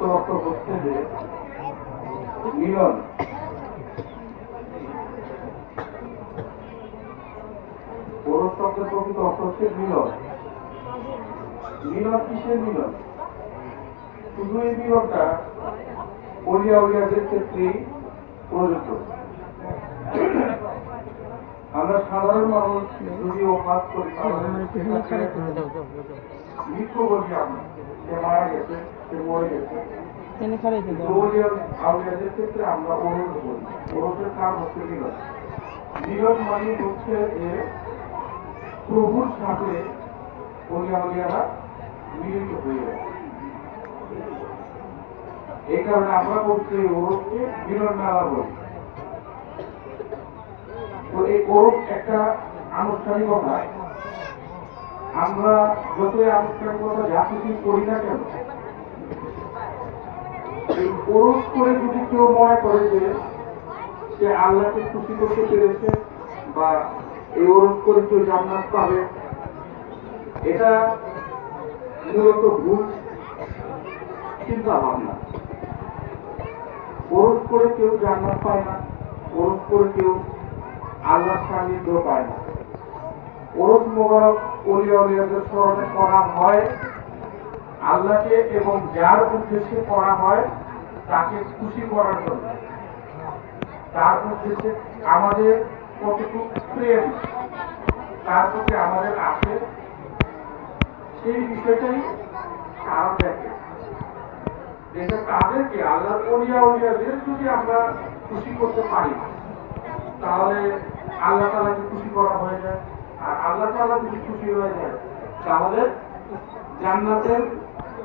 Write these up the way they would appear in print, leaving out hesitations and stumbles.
প্রকৃত অর্থ হচ্ছে যে মিলন। ওরস শব্দের প্রকৃত অর্থ হচ্ছে মিলন। মিলন কিসের মিলন? শুধু এই মিলনটা অলিয়া উলিয়াদের ক্ষেত্রেই প্রযোজ্য। আমরা সাধারণ মানুষ যদিও কাজ করি, মৃত্যু বলি আমরা, সে মারা গেছে, সে মরে গেছে, আউলিয়াদের ক্ষেত্রে আমরা ওরস বলি। ওরসের কারণ হচ্ছে মিলন। মিলন মানে হচ্ছে যে প্রভুর সাথে অলিয়া উলিয়ারা মিলিত হয়ে যায়। এই কারণে আমরা বলছি ওরসকে মিলন মেলা বলি। তো এই ওরস একটা আনুষ্ঠানিকতা। আমরা যতই আনুষ্ঠানিকতা যা কিছু করি না কেন, এই ওরস করে যদি কেউ মনে করে যে সে আল্লাহকে খুশি করতে পেরেছে বা এই ওরস করে কেউ জান্নাত পাবে, এটা মূলত ভুল চিন্তা ভাবনা। ওরস করে কেউ জান্নাত পায় না, ওরস করে কেউ আল্লাহর সান্নিধ্য পায় না। ওরস মোবারক ওলিয়া উলিয়াদের স্মরণে করা হয় আল্লাহকে এবং যার উদ্দেশ্যে করা হয় তাকে খুশি করার জন্য। তার উদ্দেশ্যে আমাদের কতটুকু প্রেম তার প্রতি আমাদের আছে সেই বিষয়টাই তারা দেখে। যেটা তাদেরকে আল্লাহর ওলিয়া উলিয়াদের যদি আমরা খুশি করতে পারি তাহলে আল্লাহ তাআলাকে খুশি করা হয়ে যায়। আর আল্লাহ তাআলা যদি খুশি হয়ে যায় তাহলে জান্নাতে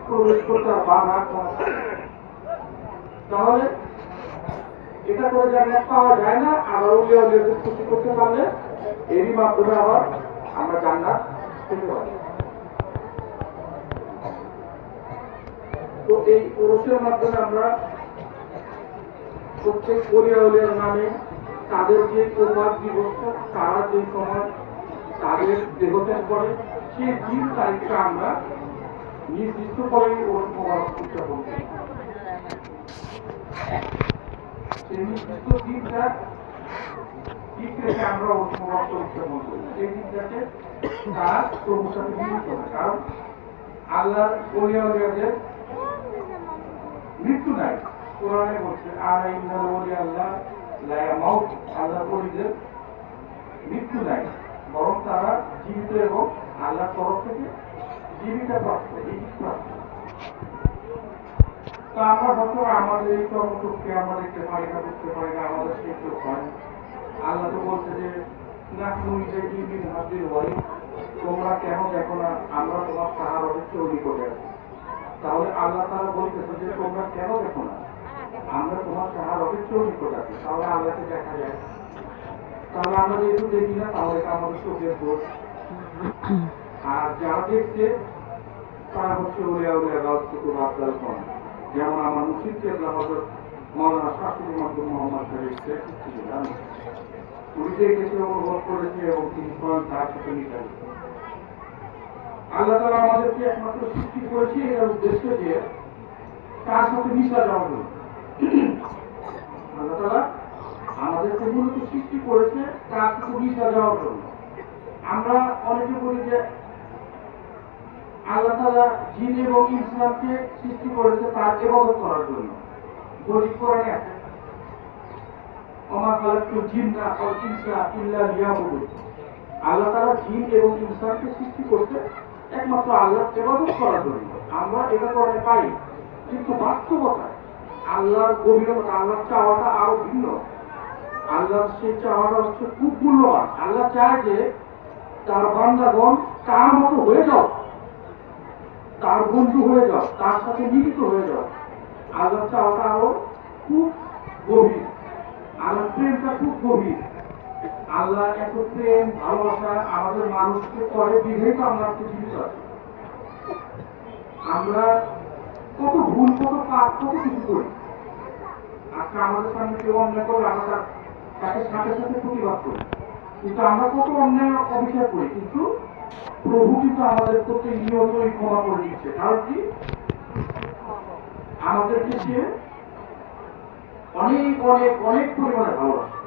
প্রবেশ করতে বাধা কম। তাহলে এটা করে জান্নাত পাওয়া যায় না। আবার ওলিয়া উলিয়াদের খুশি করতে পারলে এরই মাধ্যমে আবার আমরা জান্নাত পেতে পারি। তো এই ওরসের মাধ্যমে আমরা প্রত্যেক ওলিয়া উলিয়ার নামে তাদের যে প্রবাদ দিবসটা, তারা যে সময় তাদের দেহত্যাগ করে সেই দিন তারিখটা আমরা নির্দিষ্ট করে ওরস মোবারক উদযাপন করি। সেই নির্দিষ্ট দিনটা ঠিক রেখে আমরা ওরস মোবারক উদযাপন করি। সেই দিনটাকে তার প্রভুর সাথে মিলিত হয়। কারণ আল্লাহর ওলিয়া উলিয়াদের মৃত্যু নাই। কোরআনে বলছে আলা ইন্নাল ওলিয়া আল্লাহ লা ইয়ামুত, আল্লাহর ওলিদের মৃত্যু নাই, বরং তারা জীবিত এবং আল্লাহর তরফ থেকে জীবিকা প্রাপ্ত, প্রাপ্ত। তো আমরা হয়তো আমাদের এই কর্মসূচি আমরা দেখতে পারি না, বুঝতে পারি না, আমাদের সেই চোখ হয়। আল্লাহ তো বলছে যে তোমরা কেন দেখো না আমরা তোমার সাহায্যের চেয়ে নিকটে আছি। তাহলে আল্লাহ তাআলা বলতেছে যে তোমরা কেন দেখো না আমরা তোমার সাহায্যের চেয়ে নিকটে আছি। তাহলে আল্লাহকে দেখা যায়। তাহলে আমরা যেহেতু দেখি না তাহলে এটা আমাদের চোখের দোষ। আর যারা দেখছে তারা হচ্ছে ওলিয়া উলিয়া রাজপুত আফজাল খান। যেমন আমার মুর্শিদ কেবলা হযরত মাওলানা শাহসুফি মাহমুদ মোহাম্মদ শরীফ ছিলেন। উনি দেখেছে অনুভব করেছে এবং তিনি স্বয়ং তার সাথে মিটাই। আল্লাহ তাআলা আমাদেরকে একমাত্র সৃষ্টি করেছে এর উদ্দেশ্য যে তার সাথে মিশা যাওয়ার জন্য। আল্লাহ তাআলা আমাদেরকে মূলত সৃষ্টি করেছে তার সাথে মিশা যাওয়ার জন্য। আমরা অনেকে বলি যে আল্লাহ তাআলা জিন এবং ইনসানকে সৃষ্টি করেছে তার ইবাদত করার জন্য। বলি কোরআনে আছে ওমা খালাকতুল জিন্না ওয়াল ইনসা ইল্লা লিয়াবুদুন। আল্লাহ তাআলা জিন এবং ইনসানকে সৃষ্টি করতে একমাত্র আল্লাহর ইবাদত করার জন্য। আমরা এটা করে পাই, কিন্তু বাস্তবতায় আল্লাহর গভীরতা, আল্লাহর চাওয়াটা আরো ভিন্ন। আল্লাহর সেই চাওয়াটা হচ্ছে খুব মূল্যবান। আল্লাহ চায় যে তার বান্দাগণ তার মতো হয়ে যাও, তার বন্ধু হয়ে যাও, তার সাথে মিলিত হয়ে যাও। আল্লাহ চাওয়াটা আরো খুব গভীর, আল্লাহর প্রেমটা খুব গভীর। আল্লাহ এত প্রেম ভালোবাসা আমাদের মানুষকে করে বিধেয় আমরা পৃথিবীতে আছি। আমরা কত ভুল, কত পাপ, কত কিছু করি। আজকে আমাদের সামনে কেউ অন্যায় করলে আমরা তাকে সাথে সাথে প্রতিবাদ করি, কিন্তু আমরা কত অন্যায় অবিচার করি, কিন্তু প্রভু কিন্তু আমাদের প্রতি নিয়তই ক্ষমা করে দিচ্ছে। কারণ কি আমাদেরকে সে অনেক অনেক অনেক পরিমাণে ভালোবাসে।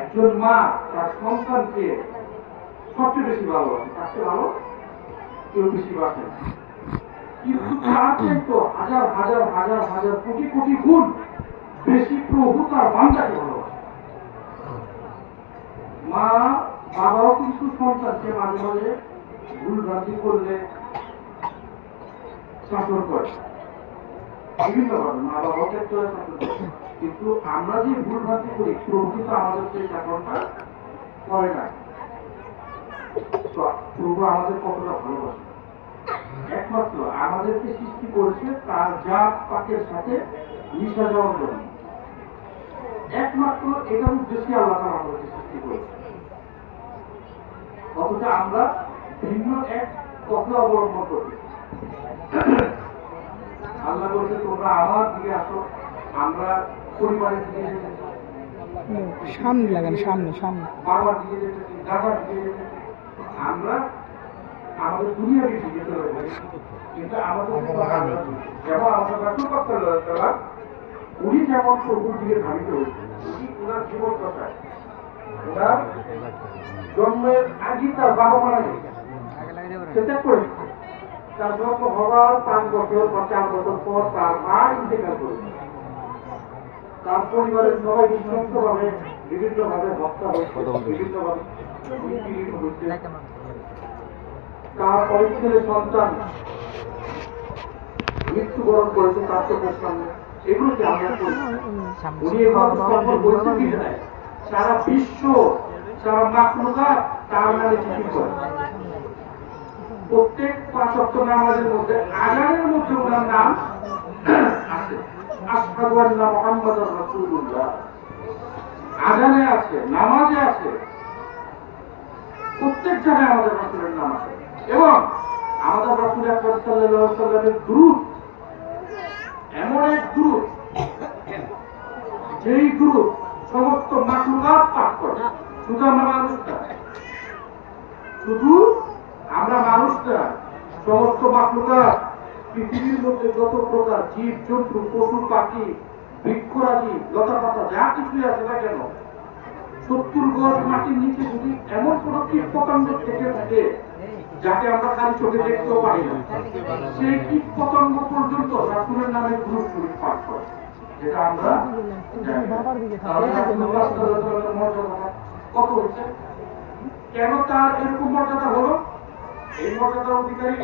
একজন মা তার সন্তানকে সবচেয়ে বেশি ভালোবাসে, তাকে ভালো কেউ বেশি বাসে না। কিন্তু তার চাইতো হাজার হাজার হাজার হাজার কোটি কোটি গুণ বেশি প্রভু তার বান্দাকে ভালোবাসে। মা বাবাও কিন্তু সন্তানকে মাঝে মাঝে ভুল ভ্রান্তি করলে শাসন করে, বিভিন্নভাবে মা বাবাও ক্ষেত্রে শাসন করে। কিন্তু আমরা যে ভুল ভ্রান্তি করি, প্রভু কিন্তু আমাদের সেই শাসনটা করে না। প্রভু আমাদের কতটা ভালোবাসে, একমাত্র আমাদেরকে সৃষ্টি করেছে তার জাত পাকের সাথে মিশা যাওয়ার জন্য। একমাত্র এটার উদ্দেশ্যে আল্লাহ তাআলা আমাদেরকে সৃষ্টি করেছে। অথচ আমরা ভিন্ন এক পথে অবলম্বন করি। আল্লাহ বলছে তোমরা আমার দিকে আসো, আমরা পরিবারের দিকে যেতেছি, সামনে লাগান, সামনে সামনে বাবার দিকে যেতেছি, দাদার দিকে যেতেছি, আমরা আমাদের দুনিয়ার দিকে যেতে হবে। কিন্তু আমাদের যেমন আমাদের রাসূল পাক সাল্লাল্লাহু আলাইহি ওয়াসাল্লাম উনি যেমন প্রভুর দিকে ধাবিত হয়েছেন, উনি ওনার জীবন কথায় ওনার জন্মের আগে তার বাবা মারা গেছে, সে ত্যাগ করেছে। তার জন্ম হওয়ার 5 বছর বা 4 বছর পর তার মা ইন্তেকাল করেছে। তার পরিবারের সবাই নৃশংসভাবে বিভিন্নভাবে হত্যা হয়েছে, বিভিন্নভাবে নিপীড়িত হয়েছে। তার অনেক ছেলে সন্তান মৃত্যুবরণ করেছে তার চোখের সামনে। এগুলোকে আমরা করি। উনি এভাবে সকল পরিস্থিতি দেয়, সারা বিশ্ব, সারা মাখলুকাত তার নামে জিকির করে। প্রত্যেক 5 ওয়াক্ত নামাজের মধ্যে আযানের মধ্যে ওনার নাম আছে। আশহাদু আন্না মুহাম্মাদুর রাসূলুল্লাহ আযানে আছে, নামাজে আছে, প্রত্যেক জায়গায় আমাদের রাসূলের নাম আছে। এবং আমাদের রাসূল আকরাম সাল্লাল্লাহু আলাইহি ওয়াসাল্লামের দুরূদ এমন এক দুরূদ, যেই দুরূদ সমস্ত মাখলুকাত পাঠ করে, শুধু আমরা মানুষটা, শুধু আমরা মানুষটা, সমস্ত মাখলুকাত, পৃথিবীর মধ্যে যত প্রকার জীব জন্তু, পশু পাখি, বৃক্ষরাজি, লতা পাতা যা কিছুই আছে না কেন, 70 গজ মাটির নিচে যদি এমন কোন কীট পতঙ্গ থেকে থাকে যাকে আমরা খালি চোখে দেখতেও পারি না, সেই কীট পতঙ্গ পর্যন্ত রাসূলের নামে দুরূদ শরীফ পাঠ করে, যেটা আমরা কত হচ্ছে। কেন তার এরকম মর্যাদা হলো? এই মর্যাদার অধিকারী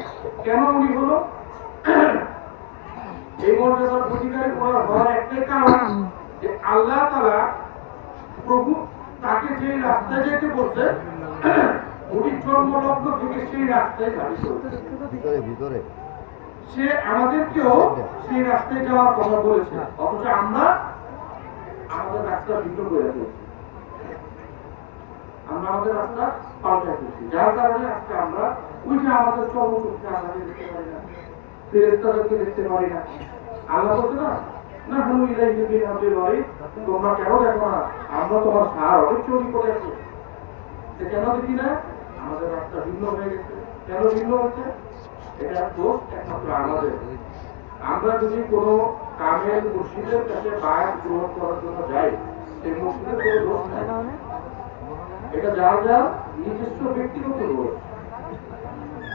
কেন উনি হলো? এই মর্যাদার অধিকারী হওয়ার একটাই কারণ যে আল্লাহ তাআলা প্রভু তাকে যে রাস্তায় যেতে বলছে, উনি জন্মলগ্ন থেকে সেই রাস্তায় ভিতরে সে আমাদেরকেও সেই রাস্তায় যাওয়ার কথা বলেছে। অথচ আমরা আমাদের রাস্তা ভিতর করে ফেলছি, আমরা আমাদের রাস্তা পাল্টে ফেলছি, যার কারণে আজকে আমরা ওই যে আমাদের চর্মচক্ষে আল্লাহকে দেখতে পারি না, ফেরেশতাদেরকে দেখতে পারি না। আল্লাহ বলছে না, না হুম ইলাইহি বিল নয়, তোমরা কেন দেখো না, আমরা তোমার সার অনেক চুরি করে আছি। সে কেন দেখি না? আমাদের রাস্তা ভিন্ন হয়ে গেছে। কেন ভিন্ন হচ্ছে? এটা দোষ একমাত্র আমাদের। আমরা যদি কোনো কামেল মুর্শিদের কাছে বায়াত গ্রহণ করার জন্য যাই, সেই মুর্শিদের কোনো দোষ নাই, এটা যার যার নিজস্ব ব্যক্তিগত দোষ।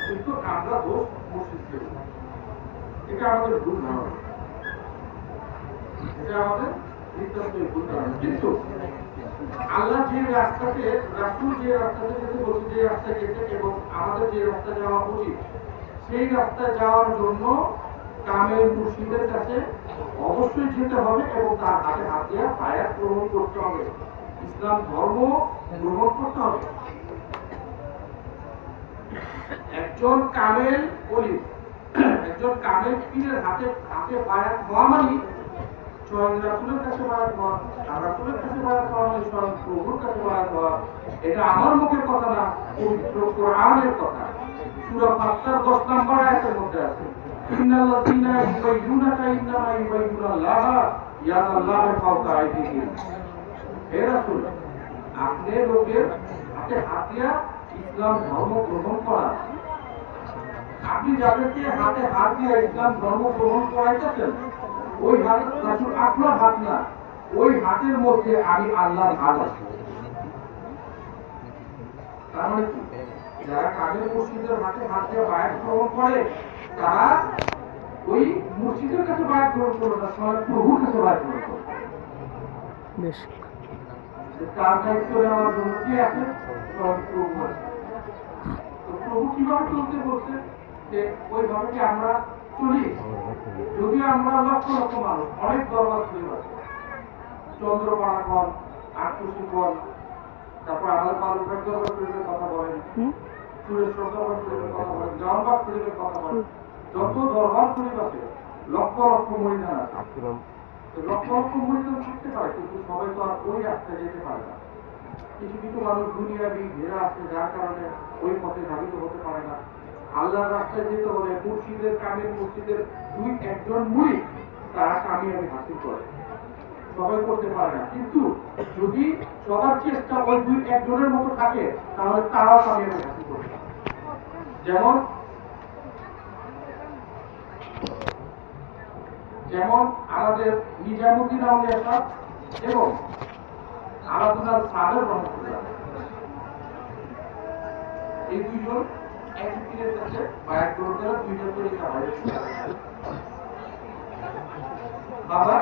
কিন্তু আমরা দোষ মুর্শিদকে, এটা আমাদের ভুল ধারণা, এটা আমাদের নিতান্তই ভুল ধারণা। কিন্তু আল্লাহ যে রাস্তাতে, রাসূল যে রাস্তাতে যেতে বলছে, যে রাস্তায় যেতে এবং আমাদের যে রাস্তা যাওয়া উচিত, সেই রাস্তায় যাওয়ার জন্য কামেল মুর্শিদের কাছে অবশ্যই যেতে হবে এবং তার হাতে হাত দিয়ে বায়াত গ্রহণ করতে হবে, ইসলাম ধর্ম গ্রহণ করতে হবে। একজন কামেল ওলি, একজন কামেল পীরের হাতে হাতে বায়াত হওয়া মানে স্বয়ং রাসূলের কাছে বায়াত হওয়া, আর রাসূলের কাছে বায়াত হওয়া মানে স্বয়ং প্রভুর কাছে বায়াত হওয়া। এটা আমার মুখের কথা না, পবিত্র কোরআনের কথা। সূরা ফাতিহার 10 নম্বর আয়াতের মধ্যে আছে, ইন্নাল্লাযীনা ইউবাইয়ুনাকা ইন্নামা ইউবাইয়ুনাল্লাহ ইয়াদাল্লাহু ফাওকা আইদিহিম। হে রাসূল, আপনি লোকের হাতে হাত দিয়া ইসলাম ধর্ম গ্রহণ করা, আপনি যাদেরকে হাতে হাত দিয়ে ইসলাম ধর্ম গ্রহণ করাইতেছেন, ওই হাত রাসূল আপনার হাত না, ওই হাতের মধ্যে আমি আল্লাহর হাত আছে। তার মানে কি, যারা কাদের মুর্শিদের হাতে হাত দিয়ে বায়াত গ্রহণ করে, তারা ওই মুর্শিদের কাছে বায়াত গ্রহণ করবে না, স্বয়ং প্রভুর কাছে বায়াত গ্রহণ করবে। বেশ তার দায়িত্ব নেওয়ার জন্য কি আছে? স্বয়ং প্রভু আছে। তো প্রভু কিভাবে চলতে বলছে, যে ওইভাবে কি আমরা চলি? যদি আমরা লক্ষ লক্ষ মানুষ, অনেক দরবার শরীফ আছে, চন্দ্রপাড়াগণ, আটকুশিগণ, তারপর আমাদের পালুঘাট দরবার শরীফের কথা বলেন, সুরেশ্বর দরবার শরীফের কথা বলেন, জাহানবাগ শরীফের কথা বলেন, যত দরবার শরীফ আছে লক্ষ লক্ষ মরিদান আছে। লক্ষ লক্ষ মরিদান থাকতে পারে, কিন্তু সবাই তো আর ওই রাস্তায় যেতে পারে না। কিছু কিছু মানুষ দুনিয়াবি ঘেরা আছে, যার কারণে ওই পথে ধাবিত হতে পারে না। আল্লাহর রাস্তায় যেতে হলে মুর্শিদের কামের মুর্শিদের দুই একজন মুরিদ তারা কামিয়াবি হাসিল করে, সবাই করতে পারে না। কিন্তু যদি সবার চেষ্টা ওই দুই একজনের মতো থাকে, তাহলে তারাও কামিয়াবি হাসিল করবে। যেমন যেমন আমাদের নিজামুদ্দিন আউলিয়া সাহেব এবং আলাদুল্লাহ সাহেব রহমতুল্লাহ, এই দুইজন একই পীরের কাছে বায়াত গ্রহণ করে, দুইজন তরিকা হয়। বাবা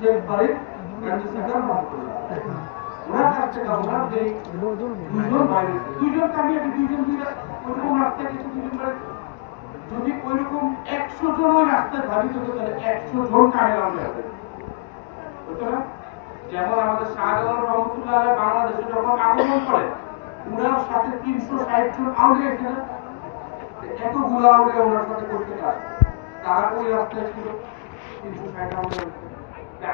শেখ ফরিদ গাজী সাহেব রহমতুল্লাহ, ওনার কাছ থেকে ওনার যে দুইজন বাইরে, দুইজন কামিয়াবি, দুইজন ওইরকম রাস্তায় গেছে, দুইজন বাইরে। যদি ওইরকম 100 জন ওই রাস্তায় ধাবিত হতো, তাহলে 100 জন কামেল আউলিয়া হবে, বুঝছো না? যেমন আমাদের শাহজালাল রহমতুল্লাহ আলাইহি বাংলাদেশে যখন আগমন করে, উনার সাথে 360 জন আউলিয়া ছিল। এতগুলো আউলিয়া ওনার সাথে করতে পারে, তারা ওই রাস্তায় ছিল 360 আউলিয়া।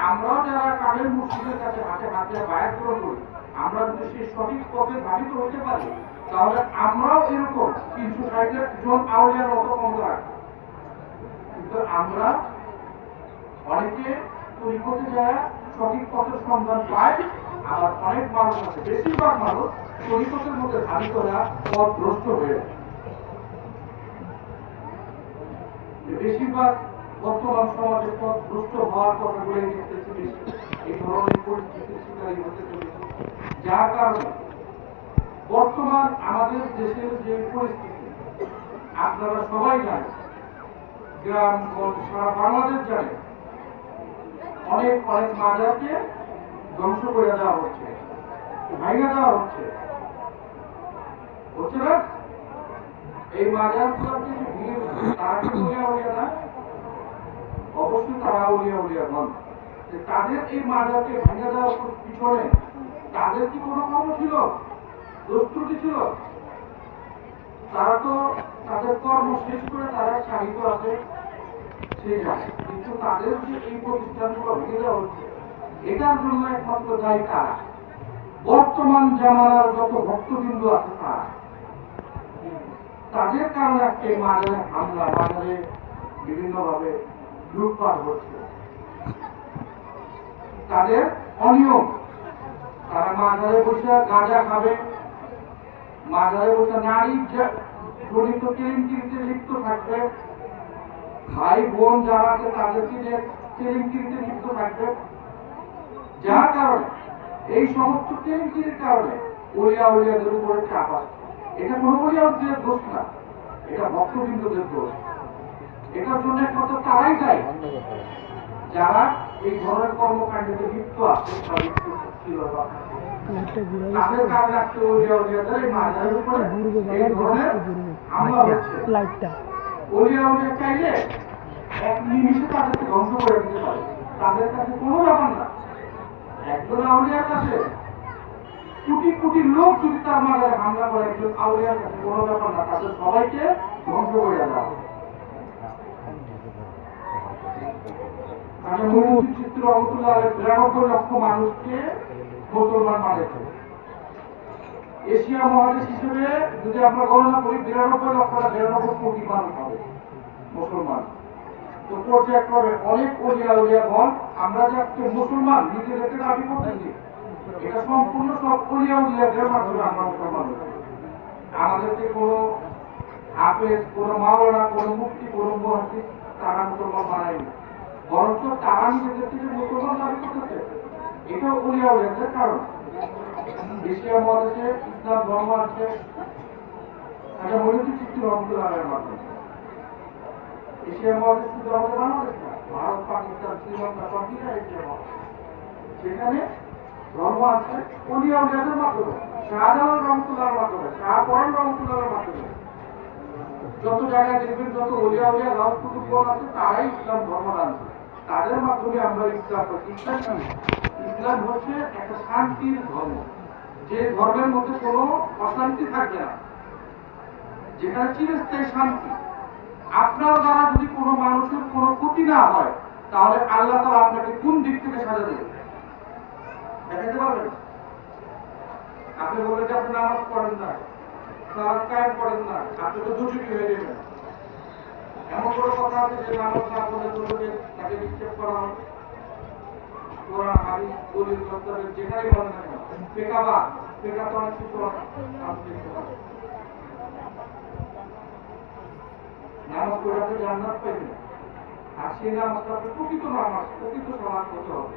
আমরাও যারা কামেল মুর্শিদের কাছে হাতে হাতে বায়াত গ্রহণ করি, আমরা যদি সেই সঠিক পথে ধাবিত হতে পারি, তাহলে আমরাও এরকম 360 জন আউলিয়ার মতো ক্ষমতা রাখবো। কিন্তু আমরা অনেকে তরিকতে যারা সঠিক পথের সন্ধান পায়, আবার অনেক মানুষ আছে, বেশিরভাগ মানুষ তরিকতের মধ্যে ধাবিত হয়ে পথভ্রষ্ট হয়ে যায়। বেশিরভাগ বর্তমান সমাজে পথভ্রষ্ট হওয়ার কথা বলে দেখতেছি বেশি, এই ধরনের পরিস্থিতির শিকারী হতে চলেছে। যার কারণে বর্তমান আমাদের দেশের যে পরিস্থিতি আপনারা সবাই জানেন, গ্রামগঞ্জ সারা বাংলাদেশ জানে, অনেক অনেক মাজারকে ধ্বংস করে দেওয়া হচ্ছে, ভাঙা দেওয়া হচ্ছে, হচ্ছে না? এই মাজারগুলোকে যে ভিড়, তারা কি উলিয়া উলিয়া না? অবশ্যই তারা উলিয়া উলিয়া নন। তাদের এই মাজারকে ভেঙে দেওয়ার পিছনে তাদের কি কোনো কর্ম ছিল, দস্তুটি ছিল? তারা তো তাদের কর্ম শেষ করে তারা সাহিত্য আছে সেই যায়, কিন্তু তাদের যে এই প্রতিষ্ঠানগুলো ভেঙে দেওয়া হচ্ছে, এটার জন্য একমাত্র দায়ী তারা। বর্তমান জামানার যত ভক্তবৃন্দ আছে তারা, তাদের কারণে আজকে মাজারে হামলা, মাজারে বিভিন্নভাবে লুটপাট হচ্ছে। তাদের অনিয়ম, তারা মাজারে বসে গাঁজা খাবে, মাজারে বসে নারী জড়িত কেলেঙ্কারিতে লিপ্ত থাকবে, ভাই বোন যারা আছে তাদেরকে যে কেলেঙ্কারিতে লিপ্ত থাকবে। যার কারণে এই সমস্ত কেলেঙ্কারির কারণে ওলিয়া উলিয়াদের উপরে চাপ আসছে। এটা কোনো ওলিয়াদের দোষ না, এটা ভক্তবৃন্দদের দোষ। এটার জন্য একমাত্র তারাই দায়ী যারা এই ধরনের কর্মকাণ্ডে লিপ্ত আছে, তাদের কারণে আজকে ওলিয়া উলিয়াদের এই মাজারের উপরে এই ধরনের হামলা হচ্ছে। ওলিয়া উলিয়া চাইলে এক নিমিষে তাদেরকে ধ্বংস করে দিতে পারে, তাদের কাছে কোনো ব্যাপার না। একজন আউলিয়ার কাছে কোটি কোটি লোক যদি তার মাজারে হামলা করে, একজন আউলিয়ার কাছে কোনো ব্যাপার না, তাদের সবাইকে ধ্বংস করে দেওয়া হবে। চিত্র রহমতুল্লাহ 92 লক্ষ মানুষকে মুসলমান বানিয়েছে। এশিয়া মহাদেশ হিসেবে যদি আমরা গণনা করি, 92 লক্ষ 92 কোটি মানুষ হবে মুসলমান। তো পর্যায়ক্রমে অনেক ওলিয়া উলিয়াগণ, আমরা যে আজকে মুসলমান নিজেদেরকে দাবি করতেছি, এটা সম্পূর্ণ সব ওলিয়া উলিয়াদের মাধ্যমে আমরা মুসলমান হচ্ছি। আমাদেরকে কোনো হাফেজ, কোন মাওলানা, কোন মুফতি, কোন মুহাদ্দিস তারা মুসলমান বানায়নি, বরঞ্চ তারা নিজেদের থেকে মুসলমান দাবি করতেছে। এটা উলিয়া উলিয়াদের কারণ। এশিয়া মহাদেশে ইসলাম ধর্ম আছে একটা মৈত্রী চুক্তি রহমতুল্লাহের মাধ্যমে। এশিয়া মহাদেশ শুধু আমাদের বাংলাদেশ না, ভারত, পাকিস্তান, শ্রীলঙ্কা সবকিছু এশিয়া মহাদেশ। সেখানে ধর্ম আছে উলিয়া উলিয়াদের মাধ্যমে, শাহজালাল রহমতুল্লাহর মাধ্যমে, শাহপরান রহমতুল্লাহের মাধ্যমে। যত জায়গায় দেখবেন যত উলিয়া উলিয়া গাছ কুতুবগণ আছে তারাই ইসলাম ধর্ম আনছে, তাদের মাধ্যমে আমরা ইসলাম পাচ্ছি। ইসলাম হচ্ছে একটা শান্তির ধর্ম, যে ধর্মের মধ্যে কোনো অশান্তি থাকবে না, যেখানে চিরস্থায়ী শান্তি। আপনার দ্বারা যদি কোনো মানুষের কোনো ক্ষতি না হয়, তাহলে আল্লাহ তাআলা আপনাকে কোন দিক থেকে সাজা দেবে দেখাতে পারবেন? আপনি বলবেন যে আপনি নামাজ পড়েন না, সালাত কায়েম করেন না, আপনি তো দুর্যোগী হয়ে যাবেন। এমন কোনো কথা আছে যে নামাজ না পড়লে দুর্যোগে তাকে নিক্ষেপ করা হয়? কোরআন, হাদিস, দলিল, দস্তাবেজ যেখানেই বলেন না কেন, পেকাবা তো অনেক কিছু আছে। নামাজ পড়ে আপনি জান্নাত পাইবেন, আর সেই নামাজটা আপনি প্রকৃত নামাজ, প্রকৃত সমাজ হতে হবে।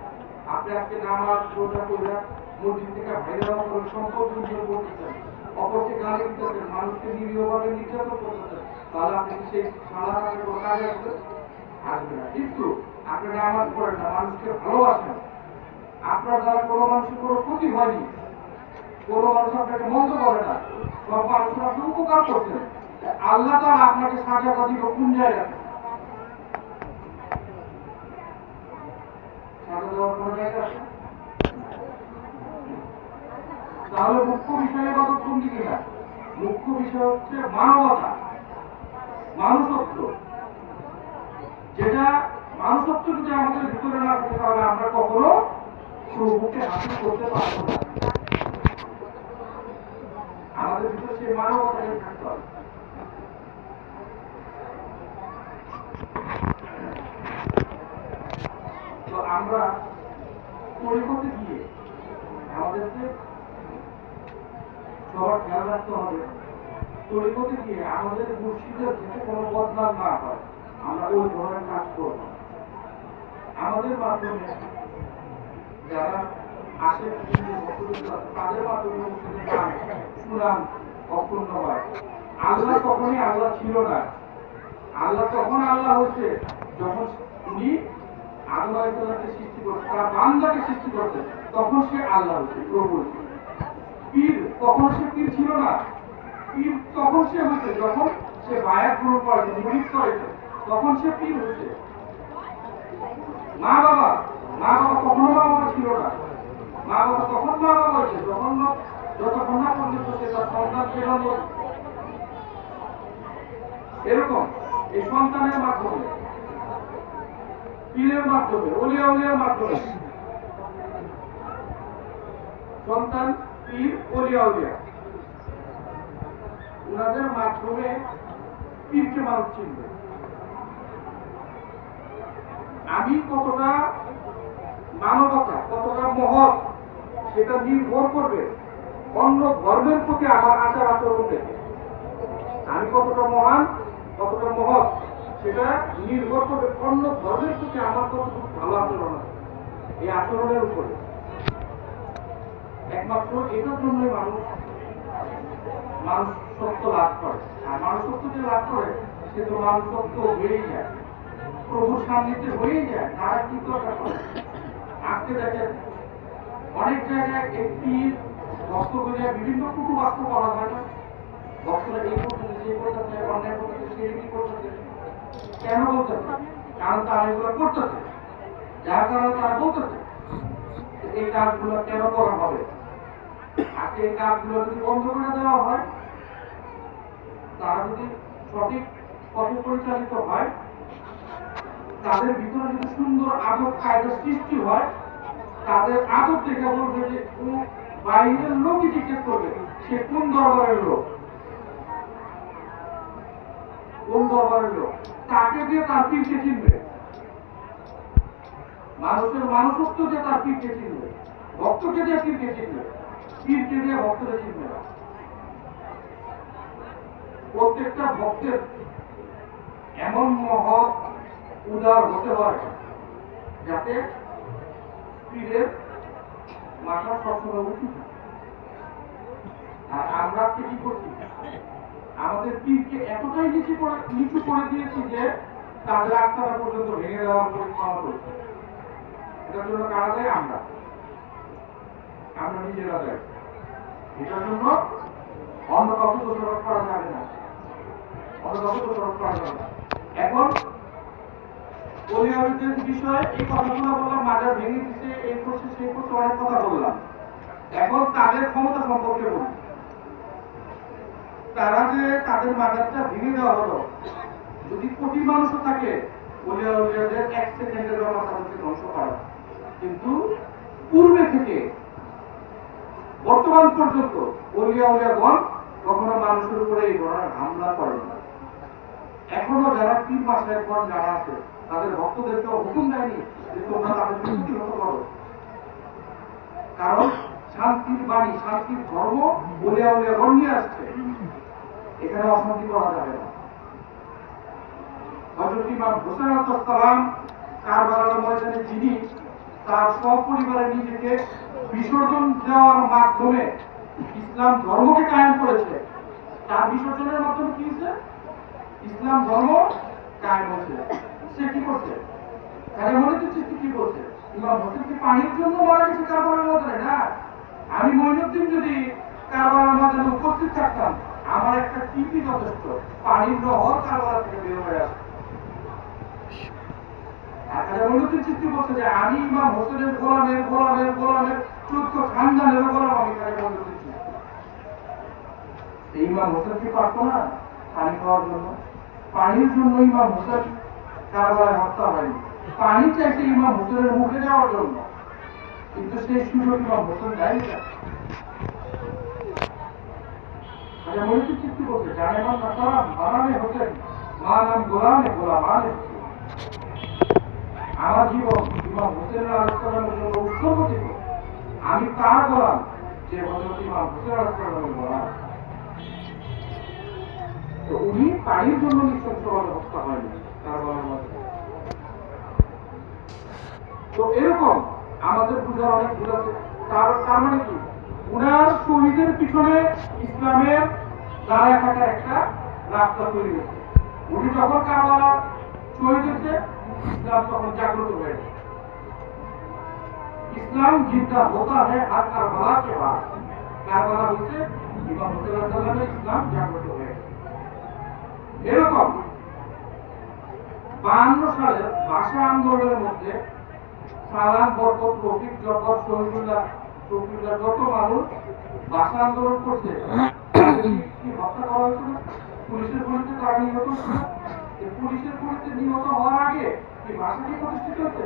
আপনি আজকে নামাজ রোজা করে মসজিদ থেকে বাইরে হওয়া করে সম্পদ উজ্জ্বল করতেছেন, অপরকে গালি দিতেছেন, মানুষকে নিরীহভাবে নির্যাতন করতেছেন, তাহলে আপনি কি সেই সারা কোনো কাজে আসবে না। কিন্তু আপনি নামাজ পড়েন না, মানুষকে ভালোবাসেন, আপনার দ্বারা কোনো মানুষের কোনো ক্ষতি হয়নি, কোনো মানুষ আপনাকে মন্দ করে না, সব মানুষের আপনি উপকার করছেন, আল্লাহ তাআলা আপনাকে সাজাটা দিল কোন জায়গায়? সাজা দেওয়ার কোনো জায়গা আছে? তাহলে মুখ্য বিষয় ইবাদত কোন দিকে না? মুখ্য বিষয় হচ্ছে মানবতা, মানুষত্ব। যেটা মানুষত্ব যদি আমাদের ভিতরে না থাকে, তাহলে আমরা কখনো প্রভুকে হাসিল করতে পারবো না। আমাদের ভিতরে সেই মানবতাকে থাকতে হবে। তো আমরা তরিকতে গিয়ে আমাদেরকে সবার খেয়াল রাখতে হবে, তরিকতে গিয়ে আমাদের মুর্শিদের থেকে কোনো বদনাম না হয়, আমরা ওই ধরনের কাজ করব। আমাদের মাধ্যমে যারা আসে তাদের মাধ্যমে মুর্শিদের নাম সুনাম অক্ষুণ্ণ হয়। আল্লাহ তখনই আল্লাহ ছিল না, আল্লাহ তখন আল্লাহ হচ্ছে যখন উনি আদম আলাইহিসসালামকে সৃষ্টি করতেন, তার বান্দাকে সৃষ্টি করতেন, তখন সে আল্লাহ হচ্ছে, প্রভু হচ্ছে। পীর তখন সে পীর ছিল না, পীর তখন সে হচ্ছে যখন সে বায়াত গ্রহণ করেছে, মুরিদ করেছে, তখন সে পীর হচ্ছে। মা বাবা কখনো মা বাবা ছিল না, মা বাবা তখন মা বাবা হয়েছে যতক্ষণ না পর্যন্ত সে তার সন্তানকে জন্ম। এরকম এই সন্তানের মাধ্যমে, পীরের মাধ্যমে, ওলিয়া উলিয়ার মাধ্যমে, সন্তান, পীর, ওলিয়া উলিয়া, উনাদের মাধ্যমে পীরকে মানুষ চিনবে। আমি কতটা মানবতা, কতটা মহৎ, সেটা নির্ভর করবে অন্য ধর্মের প্রতি আমার আচার আচরণ দেখে। আমি কতটা মহান, কতটা মহৎ, সেটা নির্ভর করবে অন্য ধর্মের প্রতি আমার কতটুকু ভালো আচরণ আছে, এই আচরণের উপরে। একমাত্র এটার জন্যই মানুষ সত্য লাভ করে। আর মানুষ সত্য যে লাভ করে, সে তো মানুষ সত্য হয়েই যায়, প্রভুর সান্নিধ্যে হয়েই যায়। তারা কি দরকার করে? আজকে দেখেন অনেক জায়গায় একটি ভক্তকে বিভিন্ন কুটুবাক্য করা হয় না, ভক্তরা এই করতেছে, সেই করতেছে, অন্যায় করতেছে, সেই করতেছে। কেন বলতেছে? কারণ তারা এগুলো করতেছে, যার কারণে তারা বলতেছে এই কাজগুলো কেন করা হবে। আজকে এই কাজগুলো যদি বন্ধ করে দেওয়া হয়, তারা যদি সঠিক পথে পরিচালিত হয়, তাদের ভিতরে যদি সুন্দর আদব কায়দা সৃষ্টি হয়, তাদের আদব দেখে বলবে যে বাইরের লোকই জিজ্ঞেস করবে সে কোন দরবারের লোক, কোন দরবারের লোক, তাকে দিয়ে তার পীরকে চিনবে। মানুষের মানুষত্ব দিয়ে তার পীরকে চিনবে, ভক্তকে দিয়ে পীরকে চিনবে, পীরকে দিয়ে ভক্তকে চিনবে না। প্রত্যেকটা ভক্তের এমন মহৎ উদার হতে হয় যাতে পীরের মাথা সবসময় উঁচু থাকে। আর আমরা কি করছি, আমাদের পীরকে এতটাই নিচু করে দিয়েছি যে তাদের আস্থাটা পর্যন্ত ভেঙে দেওয়ার পরিকল্পনা করছি। এটার জন্য কারা দেয়? আমরা নিজেরা দেয়। এটার জন্য অন্য কাউকে দোষারোপ করা যাবে না, অন্য কাউকে দোষারোপ করা যাবে না। এখন পরিবারের বিষয়ে এই কথাগুলো বললাম, মাজার ভেঙে দিচ্ছে, এই করছে সেই করছে, অনেক কথা বললাম। এখন তাদের ক্ষমতা সম্পর্কে বলি। তারা যে তাদের মাজারটা ভেঙে দেওয়া হলো, যদি কোটি মানুষও থাকে ওলিয়াদের এক সেকেন্ডের ব্যাপার তাদেরকে ধ্বংস করা। কিন্তু পূর্বে থেকে বর্তমান পর্যন্ত ওলিয়াগণ কখনো মানুষের উপরে এই ধরনের হামলা করেন না। এখনো যারা পীর মাশায়েখগণ যারা আছে তাদের ভক্তদেরকে হুকুম দেয়নি যে তোমরা তাদেরকে প্রতিহত করো, কারণ শান্তির বাণী, শান্তির ধর্ম ওলিয়াগণ নিয়ে আসছে, এখানে অশান্তি করা যাবে না। হযরত ইমাম হোসেন আলাইহিস সালাম কারবালার ময়দানে যিনি তার সপরিবারে নিজেকে বিসর্জন দেওয়ার মাধ্যমে ইসলাম ধর্মকে কায়েম করেছে, তার বিসর্জনের মাধ্যমে কি হয়েছে? ইসলাম ধর্ম কায়েম হয়েছে। সে কি করছে? তার মনে তো কি করছে? ইমাম হোসেন কি পানির জন্য মারা গেছে কারবালার ময়দানে? না। আমি মঈনুদ্দিন যদি কারবালার ময়দানে উপস্থিত থাকতাম, আমার একটা টিপি যথেষ্ট, পানির নহর কারবালা থেকে বের হয়ে আসে। সৃষ্টি করছে যে আমি ইমাম হোসেনের গোলামের 14 খানদানের গোলাম, আমি ইমাম হোসেন কি পারতো না পানি খাওয়ার জন্য? পানির জন্য ইমাম হোসেন কারবালায় হত্যা হয়নি, পানি চাইছে ইমাম হোসেনের মুখে যাওয়ার জন্য, কিন্তু সেই সুযোগ ইমাম হোসেন দেয়নি। সৃষ্টি করছে জানে মান বানামে হোসেন মা নাম গোলামে গোলামানে। আমার জীবন ইমাম হোসেন আলাইহিস সালামের জন্য উৎসর্গিত, আমি তার গোলাম যে হযরত ইমাম হোসেন আলাইহিস সালামের গোলাম। তো উনি পানির জন্য নৃশংসভাবে হত্যা হয়নি কারবালার মধ্যে। তো এরকম আমাদের বুঝার অনেক ভুল আছে। তার মানে কি, উনার শহীদের পিছনে ইসলামের দাঁড়ায় থাকার একটা রাস্তা তৈরি হয়েছে। উনি যখন কারবালা শহীদ হয়েছে, ইসলাম তখন জাগ্রত হয়েছে। ইসলাম জিন্দা হতা है আর কারবালা के बाद। কারবালা হচ্ছে ইমাম হোসেন আলাইহিস সালামের ইসলাম জাগ্রত হয়েছে। এরকম 52 সালের ভাষা আন্দোলনের মধ্যে সালাম, বরকত, রফিক, জব্বার, শহীদুল্লাহ যত মানুষ ভাষা আন্দোলন করছে, কি হত্যা করা হয়েছিল? পুলিশের গুলিতে তারা নিহত হয়েছিল। পুলিশের গুলিতে নিহত হওয়ার আগে কি ভাষা কি প্রতিষ্ঠিত হচ্ছে?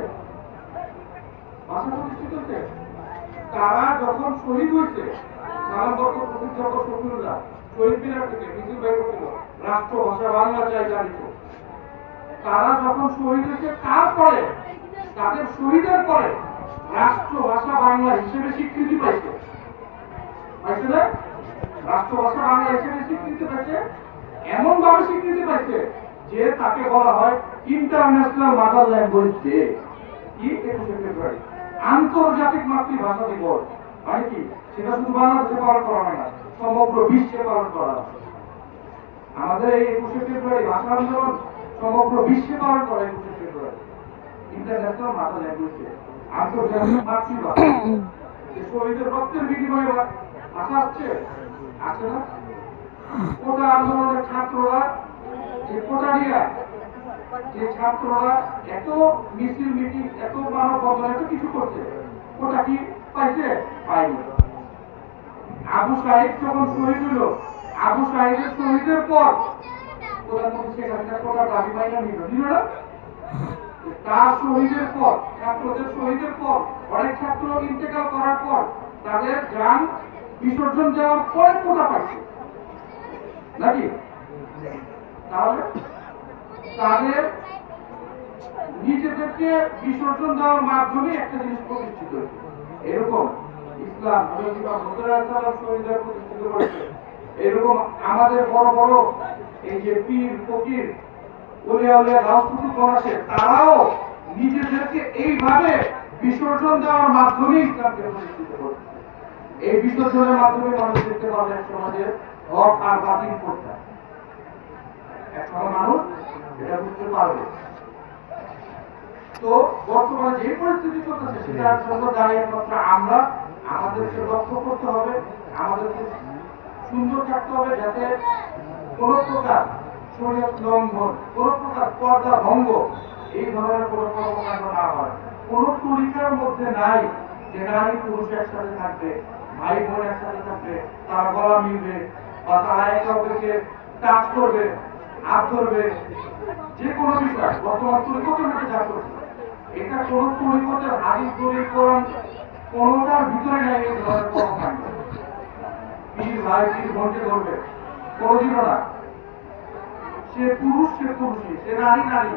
ভাষা প্রতিষ্ঠিত হচ্ছে। তারা যখন শহীদ হয়েছে, সালাম, বরকত, রফিক, জব্বার, শহীদুল্লাহ শহীদ মিনার থেকে মিছিল বের করছিল, রাষ্ট্রভাষা বাংলা চাই জানিত। তারা যখন শহীদ হয়েছে, তারপরে তাদের শহীদের পরে রাষ্ট্রভাষা বাংলা হিসেবে স্বীকৃতি পাইছে। পাইছে না? রাষ্ট্রভাষা বাংলা হিসেবে স্বীকৃতি পাইছে, এমন ভাবে স্বীকৃতি পাইছে যে তাকে বলা হয় ইন্টারন্যাশনাল মাদার ল্যাঙ্গুয়েজ ডে। কি 21শে ফেব্রুয়ারি আন্তর্জাতিক মাতৃভাষা দিবস। মানে কি, সেটা শুধু বাংলাদেশে পালন করা হয় না, সমগ্র বিশ্বে পালন করা হয়। আমাদের এই 21শে ফেব্রুয়ারি ভাষা আন্দোলন সমগ্র বিশ্বে পালন করা। 21শে ফেব্রুয়ারি ইন্টারন্যাশনাল মাদার ল্যাঙ্গুয়েজ ডে, আন্তর্জাতিক মাতৃভাষা। শহীদের রক্তের বিনিময়ে ভাষা আছে না? কোটা আন্দোলনের ছাত্ররা যে কোটা নিয়ে যে ছাত্ররা এত মিছিল মিটিং, এত মানববন্ধন, এত কিছু করছে, কোটা কি পাইছে? পাইনি। আবু সাহিদ যখন শহীদ হলো, আবু সাহিদের শহীদের পর প্রধানমন্ত্রী শেখ হাসিনা কোটার দাবি পাই না, নিল না? তার শহীদের পর, ছাত্রদের শহীদের পর, অনেক ছাত্র ইন্তেকাল করার পর তাদের জান বিসর্জন দেওয়ার পরে কোটা পাচ্ছে নাকি? তাহলে তাদের নিজেদেরকে বিসর্জন দেওয়ার মাধ্যমে একটা জিনিস প্রতিষ্ঠিত হয়েছে। এরকম ইসলাম হযরত ইমাম হোসেন আলাইহিস সালাম শহীদের প্রতিষ্ঠিত করেছে। এরকম আমাদের বড় বড় এই যে পীর ফকির ওলিয়া উলিয়া গাউসুফিগণ আছে, তারাও নিজেদেরকে এইভাবে বিসর্জন দেওয়ার মাধ্যমে ইসলামকে প্রতিষ্ঠিত করছে। এই বিসর্জনের মাধ্যমে মানুষ দেখতে পাবে এক সমাজের হক আর বাতিল করতে, এক সময় মানুষ এটা বুঝতে পারবে। তো বর্তমানে যে পরিস্থিতি চলতেছে সেটার জন্য দায়ী একমাত্র আমরা। আমাদেরকে লক্ষ্য করতে হবে, আমাদেরকে সুন্দর থাকতে হবে, যাতে কোন প্রকার শরীয়ত লঙ্ঘন, কোন প্রকার পর্দা ভঙ্গ, এই ধরনের কোন কর্মকাণ্ড না হয়। কোন তরিকার মধ্যে নাই যে নারী পুরুষ একসাথে থাকবে, ভাই বোন একসাথে থাকবে, তারা গলা মিলবে বা তারা একে অপরকে টাচ করবে, হাত ধরবে, যে কোনো বিষয় বর্তমান তরিকতের মধ্যে যা করছে, এটা কোন তরিকতের হাদিস দলিল কোরআন কোনটার ভিতরে নাই এই ধরনের কর্মকাণ্ড। পীর ভাই পীর বোনকে ধরবে, কোনদিনও না। সে পুরুষ সে পুরুষই, সে নারী নারী,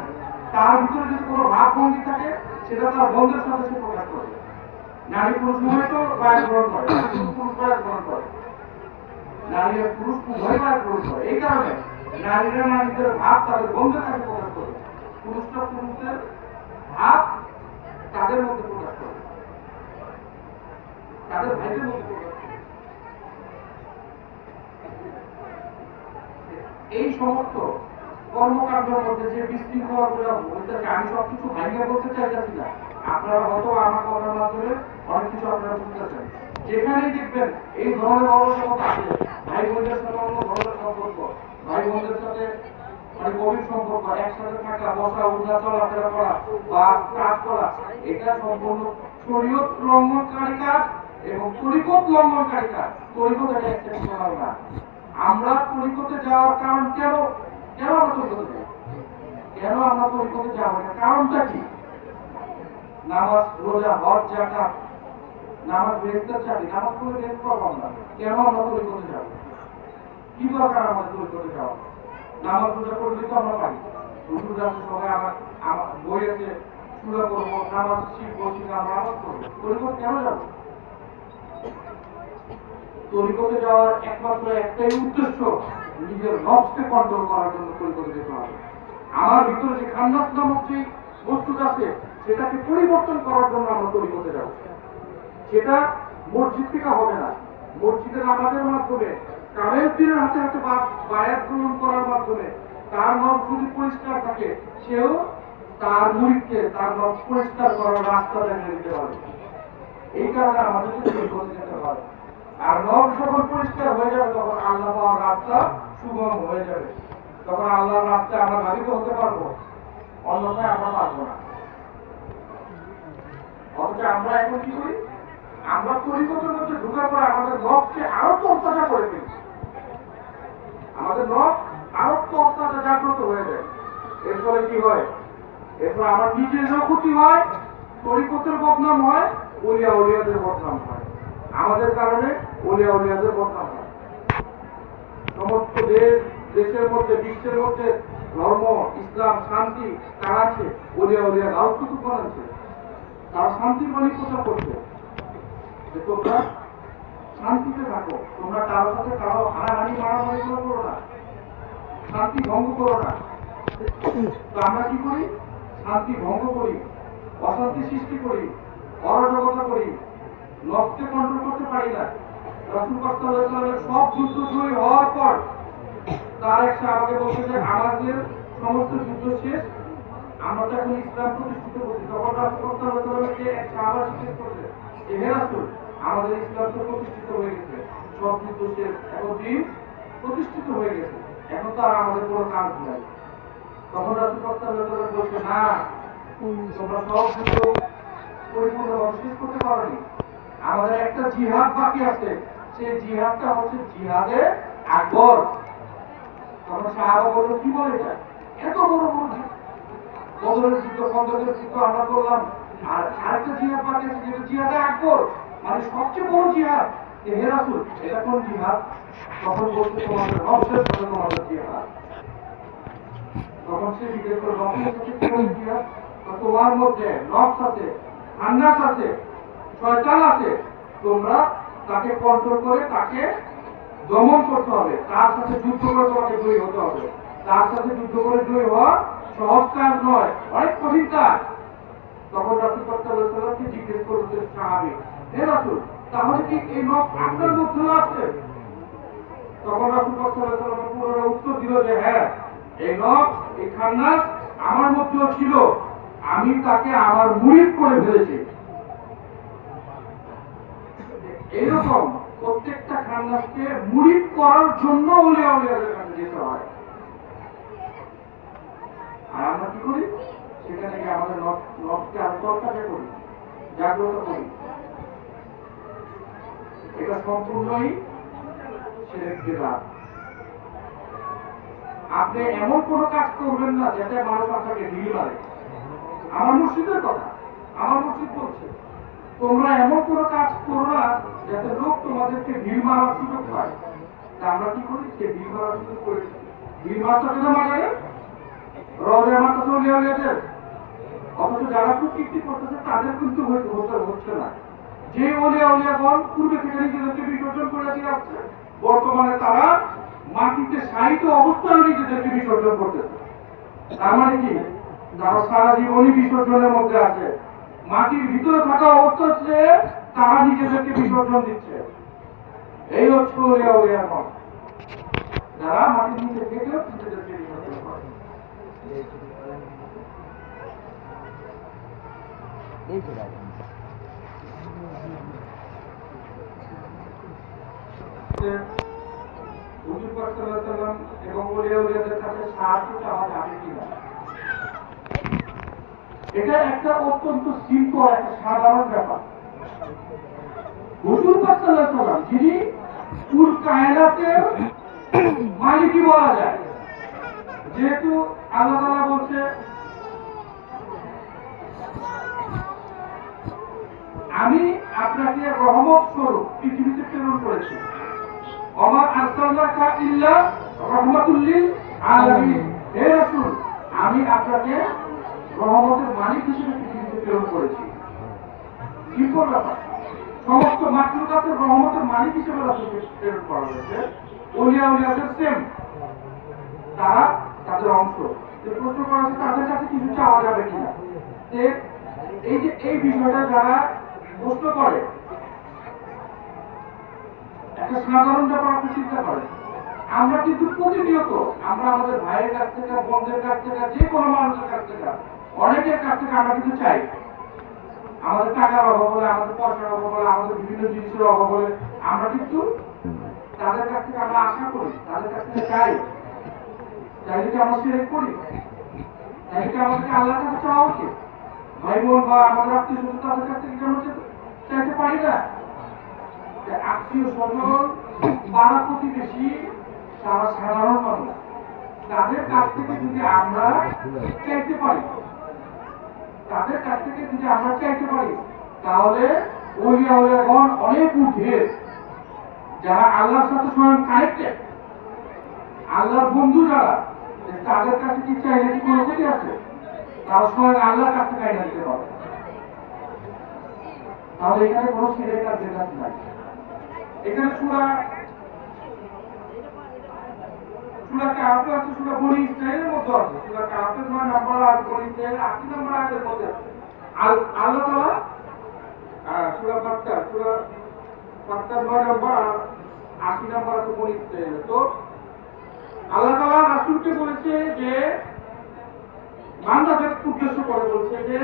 তার ভিতরে যদি কোনো ভাব ভঙ্গি থাকে সেটা তার বন্ধের সাথে সে প্রকাশ করবে। নারী পুরুষ উভয় তো বায়াত গ্রহণ করে, পুরুষ বায়াত গ্রহণ করে, নারী আর পুরুষ উভয় বায়াত গ্রহণ করে। এই কারণে নারীরা নারীদের ভাব তাদের বন্ধের কাছে প্রকাশ করে, পুরুষরা পুরুষদের ভাব তাদের মধ্যে প্রকাশ করে, তাদের ভাইদের মধ্যে প্রকাশ করে। এই সমস্ত কর্মকাণ্ডের মধ্যে যে বিশৃঙ্খলা গুলো হইতেছে, আমি সবকিছু ভাঙিয়ে বলতে চাইতেছি না, আপনারা হয়তো আমার কথার মাধ্যমে অনেক কিছু আপনারা বুঝতেছেন। যেখানেই দেখবেন এই ধরনের অবস্থা আছে, ভাই বোনদের সাথে অন্য ধরনের সম্পর্ক, ভাই বোনদের সাথে মানে গভীর সম্পর্ক, একসাথে থাকা, বসা, উঠা, চলাফেরা করা বা কাজ করা, এটা সম্পূর্ণ শরীয়ত লঙ্ঘনকারী কাজ এবং তরিকত লঙ্ঘনকারী কাজ। তরিকত এটা এক্সেপশনাল না। আমরা তরিকতে যাওয়ার কারণ কেন কেন আমরা তরিকতে যাই, কেন আমরা তরিকতে যাবো না, কারণটা কি? নামাজ, রোজা, হজ, যাকাত, নামাজ বেহেশতের চাবি, নামাজ পড়লে বেহেশত পাবো আমরা, কেন আমরা তরিকতে যাবো? কি দরকার আমাদের তরিকতে যাওয়া? নামাজ রোজা করলে তো আমরা পারি, হুজুর আসলে সবাই আমার বই আছে, সূরা করবো, নামাজ শিখবো, শিখে আমরা নামাজ করবো, তরিকতে কেন যাবো? তরিকতে যাওয়ার একমাত্র একটাই উদ্দেশ্য, নিজের নফসকে কন্ট্রোল করার জন্য তরিকতে যেতে হবে। আমার ভিতরে যে খান্নাস নামক যে বস্তুটা আছে সেটাকে পরিবর্তন করার জন্য আমরা তরিকতে যাব। সেটা মসজিদ থেকে হবে না, মসজিদের নামাজের মাধ্যমে, কামেল পীরের হাতে হাতে বায়াত গ্রহণ করার মাধ্যমে তার নফস যদি পরিষ্কার থাকে, সেও তার মুরিদকে তার নফস পরিষ্কার করার রাস্তা দেখিয়ে দিতে পারে। এই কারণে আমাদেরকে তরিকতে যেতে হবে। আর নফস যখন পরিষ্কার হয়ে যাবে তখন আল্লাহ পাওয়ার রাস্তা সুগম হয়ে যাবে, তখন আল্লাহর রাস্তায় আমরা ধাবিত হতে পারবো, অন্যথায় আমরা পারবো না। অথচ আমরা এখন কি করি, আমরা তরিকতের মধ্যে ঢুকার পরে আমাদের নফসকে আরো তরতাজা করে ফেলি, আমাদের নফস আরো তরতাজা জাগ্রত হয়ে যায়। এর ফলে কি হয়, এরপর আমার নিজেরও ক্ষতি হয়, তরিকতের বদনাম হয়, ওলিয়া উলিয়াদের বদনাম হয়, আমাদের কারণে ওলিয়া উলিয়াদের বদনাম হয়। সমস্ত দেশের মধ্যে, বিশ্বের মধ্যে ধর্ম, ইসলাম, শান্তি কার আছে? ওলিয়া উলিয়া গাউসুফিগণ আছে। তারা শান্তির বাণী প্রচার করছে যে তোমরা শান্তিতে থাকো, তোমরা কারোর সাথে কারো হানাহানি মারামারি করো না, শান্তি ভঙ্গ করো না। তো আমরা কি করি? শান্তি ভঙ্গ করি, অশান্তি সৃষ্টি করি, অরাজকতা করি, নফসকে কন্ট্রোল করতে পারি না। রাসূল পাক সাল্লাল্লাহু আলাইহি ওয়াসাল্লামের সব যুদ্ধ জয়ী হওয়ার পর তার এক সাহাবাকে বলছে যে আমাদের সমস্ত যুদ্ধ শেষ, আমরা তো এখন ইসলাম প্রতিষ্ঠিত করছি। তখন রাসূল পাক সাল্লাল্লাহু আলাইহি ওয়াসাল্লামকে এক সাহাবা জিজ্ঞেস করছে যে হে রাসূল, আমাদের ইসলাম তো প্রতিষ্ঠিত হয়ে গেছে, সব যুদ্ধ শেষ, এখন দিন প্রতিষ্ঠিত হয়ে গেছে, এখন তো আর আমাদের কোনো কাজ নাই। তখন রাসূল পাক সাল্লাল্লাহু আলাইহি ওয়াসাল্লাম বলছে না, তোমরা সব যুদ্ধ পরিপূর্ণভাবে শেষ করতে পারোনি, আমাদের একটা জিহাদ বাকি আছে, সেই জিহাদটা হচ্ছে জিহাদে আকবর। তখন সাহাবা বলল কি বলে এটা, এত বড় বড় বদরের যুদ্ধ, খন্দকের যুদ্ধ আমরা করলাম, আর আরেকটা জিহাদ বাকি আছে যেটা জিহাদে আকবর, মানে সবচেয়ে বড় জিহাদ। হে রাসূল, এটা কোন জিহাদ? তখন বলছে তোমাদের নফসের সাথে তোমাদের জিহাদ। তখন সে জিজ্ঞেস করে নফসের সাথে কোন জিহাদ? তোমার মধ্যে নফস আছে, খান্নাস আছে, শয়তান আছে, তোমরা তাকে কন্ট্রোল করে তাকে দমন করতে হবে, তার সাথে যুদ্ধ করে তোমাকে জয়ী হতে হবে। তার সাথে যুদ্ধ করে জয়ী হওয়া সহজ কাজ নয়, অনেক কঠিন কাজ। তখন রাসূল সাল্লাল্লাহু আলাইহি ওয়াসাল্লামকে জিজ্ঞেস করলেন সাহাবী, হে রাসূল, তাহলে কি এই নখ আপনার মধ্যেও আছে? তখন রাসূল সাল্লাল্লাহু আলাইহি ওয়াসাল্লাম পুনরায় উত্তর দিল যে হ্যাঁ, এই নখ, এই খান্নাস আমার মধ্যেও ছিল, আমি তাকে আমার মুরিদ করে ফেলেছি। এইরকম প্রত্যেকটা খান্নাসকে মুরিদ করার জন্য ওলিয়া উলিয়াদের কাছে যেতে হয়। আর আমরা কি করি? সেখানে গিয়ে আমাদের নখকে আরো চর্চাকে করি, জাগ্রত করি। এটা সম্পূর্ণই শিরক বিদআত। আপনি এমন কোন কাজ করবেন না যাতে মানুষ আপনাকে ঢিল মারে। আমার মুর্শিদের কথা, আমার মুর্শিদ বলছে, তোমরা এমন কোন কাজ করো না যাতে লোক তোমাদেরকে ঢিল মারার সুযোগ পায়। তা আমরা কি করি? সে ঢিল মারার সুযোগ করে ঢিল মারতে কেন মারে? রোজে মারতে চলে গেছে। অথচ যারা কুকীর্তি করতেছে তাদের কিন্তু হচ্ছে না। যে ওলিয়া উলিয়াগণ পূর্বে থেকে নিজেদেরকে বিসর্জন করে দিয়ে আসছে, বর্তমানে তারা মাটিতে সাহিত্য অবস্থায় নিজেদেরকে বিসর্জন করতেছে। তার মানে কি? তারা সারা জীবনই বিসর্জনের মধ্যে আছে। মাটির ভিতরে থাকা অবস্থা হচ্ছে তারা নিজেদেরকে বিসর্জন দিচ্ছে। এই হচ্ছে ওলিয়া উলিয়াগণ, যারা মাটির নিচে থেকেও নিজেদেরকে বিসর্জন করে। হুজুর পাক সাল্লাল্লাহু আলাইহি ওয়াসাল্লাম এবং ওলিয়া উলিয়াদের কাছে সাহায্য চাওয়া যাবে কিনা? এটা একটা অত্যন্ত সিম্পল, একটা সাধারণ ব্যাপার। হুজুর পাক সাল্লাল্লাহু আলাইহি ওয়াসাল্লাম যিনি কুল কায়নাতের মালিকই বলা যায়, যেহেতু আল্লাহ তাআলা বলছে আমি আপনাকে রহমত স্বরূপ পৃথিবীতে প্রেরণ করেছি, ওমা আরসালনাকা ইল্লা রাহমাতুল লিল আলামিন। হে রাসূল, আমি আপনাকে রহমতের মালিক হিসেবে পৃথিবীতে প্রেরণ করেছি। সিম্পল ব্যাপার। সমস্ত মাখলুকাতের রহমতের মালিক হিসেবে রাসূলকে প্রেরণ করা হয়েছে। ওলিয়া উলিয়াদের সেম, তারা তাদের অংশ। যে প্রশ্ন করা হচ্ছে তাদের কাছে কিছু চাওয়া যাবে কিনা, এই যে এই বিষয়টা যারা প্রশ্ন করে, একটা সাধারণ ব্যাপার আপনি চিন্তা করেন। আমরা কিন্তু প্রতিনিয়ত আমরা আমাদের ভাইয়ের কাছ থেকে, বোনদের কাছ থেকে, যে কোনো মানুষের কাছ থেকে, অনেকের কাছ থেকে আমরা কিন্তু চাই। আমাদের টাকার অভাব হলে, আমাদের পয়সার অভাব হলে, আমাদের বিভিন্ন জিনিসের অভাব হলে আমরা কিন্তু তাদের কাছ থেকে আমরা আশা করি, তাদের কাছ থেকে চাই। চাইলে কি আমরা শিরক করি? চাইলে কি আমাদেরকে আল্লাহর কাছে চাওয়া উচিত? ভাই বোন বা আমাদের আত্মীয় স্বজন তাদের কাছ থেকে কেন চাইতে পারি না? আত্মীয় স্বজন, পাড়া প্রতিবেশী, তারা সাধারণ মানুষ, তাদের কাছ থেকে যদি আমরা চাইতে পারি, তাদের কাছ থেকে যদি আমরা চাইতে পারি, তাহলে ওলিয়া উলিয়াগণ অনেক ঊর্ধ্বে, যারা আল্লাহর সাথে স্বয়ং কানেক্টেড, আল্লাহর বন্ধু যারা, তাদের কাছে কি চাইলে কি কোনো ক্ষতি আছে? তারা স্বয়ং আল্লাহর কাছে চাইনা দিতে পারে। তাহলে এখানে কোনো শিরক আর বিদআত নাই। এখানে সূরা কাহফ আছে, সূরা বনী ইসরাঈলের মধ্যে আছে। সূরা কাহফের 9 নম্বর আর বনী ইসরাঈলের 80 নম্বর আয়াতের মধ্যে আল্লাহ তাআলা সূরা ফাত্তার 9 নম্বর আর 80 নম্বর আছে বনী ইসরাঈল। তো আল্লাহ তাআলা রাসূলকে বলেছে যে, বান্দাদের উদ্দেশ্য করে বলছে যে,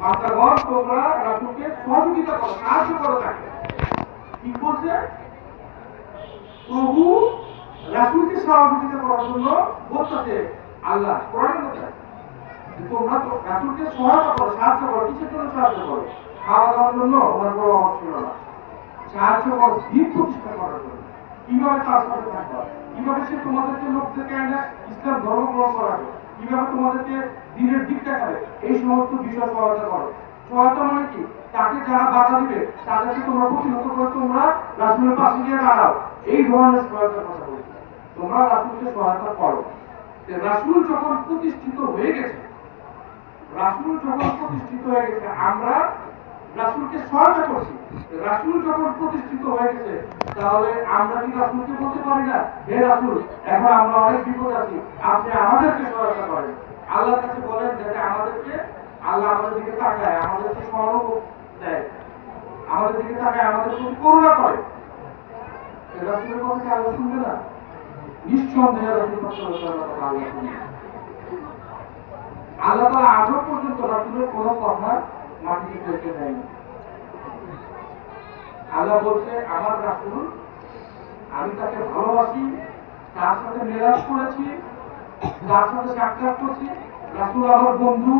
বান্দাগণ তোমরা রাসূলকে সহযোগিতা করো, সাহায্য করো। তাকে কি বলছে? প্রভু রাসূলকে সহযোগিতা করার জন্য বলতেছে আল্লাহ কোরআনের মধ্যে, তোমরা তো রাসূলকে সহায়তা করো, সাহায্য করো। কিসের জন্য সাহায্য করো? খাওয়া দাওয়ার জন্য ওনার বড় অভাব ছিল না। সাহায্য করো দিন প্রতিষ্ঠা করার জন্য। কিভাবে তার সাথে থাকবা, কিভাবে সে তোমাদেরকে লোকদেরকে এনে ইসলাম ধর্ম গ্রহণ করাবে, কিভাবে তোমাদেরকে দিনের দিক দেখাবে, এই সমস্ত বিষয় সহায়তা করো। সহায়তা মানে কি? তাকে যারা বাধা দিবে তাদেরকে তোমরা প্রতিহত করে তোমরা রাসূলের পাশে গিয়ে দাঁড়াও, এই ধরনের সহায়তার কথা বলছি। তোমরা রাসূলকে সহায়তা করো। রাসূল যখন প্রতিষ্ঠিত হয়ে গেছে, আমরা রাসূলকে সহায়তা করছি। রাসূল যখন প্রতিষ্ঠিত হয়ে গেছে, তাহলে আমরা কি রাসূলকে বলতে পারি না, হে রাসূল, এখন আমরা অনেক বিপদ আছি, আপনি আমাদেরকে সহায়তা করেন। আল্লাহর কাছে বলেন যাতে আমাদেরকে, আল্লাহ আমাদের দিকে তাকায়, আমাদেরকে সহানুভূতি দেয়, আমাদের দিকে তাকায়, আমাদের প্রতি করুণা করে। রাসূলের কথা কি আল্লাহ শুনবে না? নিঃসন্দেহে রাসূল সাল্লাল্লাহু আলাইহি ওয়াসাল্লাম আল্লাহ শুনবে। আল্লাহ তাআলা আজও পর্যন্ত রাসূলের কোনো কথা মাটিতে ফেলতে দেয়নি। আল্লাহ বলছে, আমার রাসূল, আমি তাকে ভালোবাসি, তার সাথে মেলাজ করেছি, তার সাথে সাক্ষাৎ করছি। রাসূল আমার বন্ধু,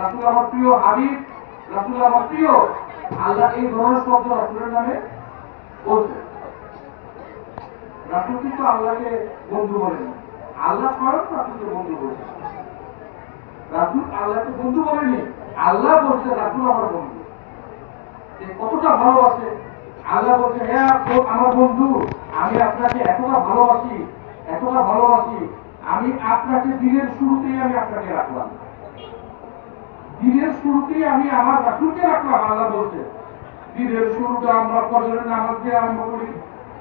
রাসূল আমার প্রিয় হাবিব, রাসূল আমার প্রিয়। আল্লাহ এই ধরনের শব্দ রাসূলের নামে বলছে। রাসূল কিন্তু আল্লাহকে বন্ধু বলেনি, আল্লাহ স্বয়ং রাসূলকে বন্ধু বলেছে। রাসূল আল্লাহকে বন্ধু বলেনি, আল্লাহ বলছে রাসূল আমার বন্ধু। সে কতটা ভালোবাসে, আল্লাহ বলছে, হ্যাঁ আমার বন্ধু, আমি আপনাকে এতটা ভালোবাসি, এতটা ভালোবাসি, আমি আপনাকে দিনের শুরুতেই আমি আপনাকে রাখলাম, দিনের শুরুতেই আমি আমার রাসূলকে রাখলাম। আল্লাহ বলছে দিনের শুরুটা আমরা ফজরের নামাজ দিয়ে আরম্ভ করি।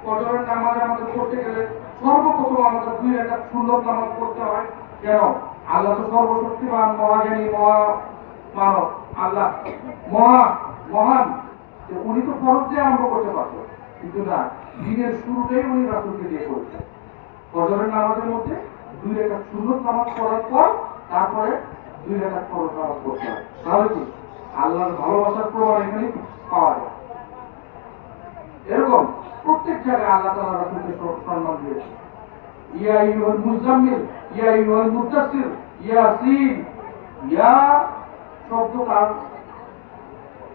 ফজরের নামাজ আমাদের পড়তে গেলে সর্বপ্রথম আমাদের 2 রাকাত সুন্নত নামাজ পড়তে হয়। কেন? আল্লাহ তো সর্বশক্তিমান, মহাজ্ঞানী, মহামানব, আল্লাহ মহান, উনি তো ফরজ দিয়ে আরম্ভ করতে পারতো, কিন্তু না, দিনের শুরুটাই উনি রাসূলকে দিয়ে করেছে। ফজরের নামাজের মধ্যে 2 রাকাত সুন্নত নামাজ পড়ার পর তারপরে 2 রাকাত ফরজ নামাজ পড়তে হয়। তাহলে কি আল্লাহর ভালোবাসার প্রমাণ এখানে পাওয়া যায়। এরকম প্রত্যেক জায়গায় আল্লাহ তাআলা রাসূলকে সম্মান দিয়েছে। ইয়া আইয়ুহাল মুজাম্মিল, ইয়া আইয়ুহাল মুদাসসির, ইয়াসিন, ইয়া শব্দ তার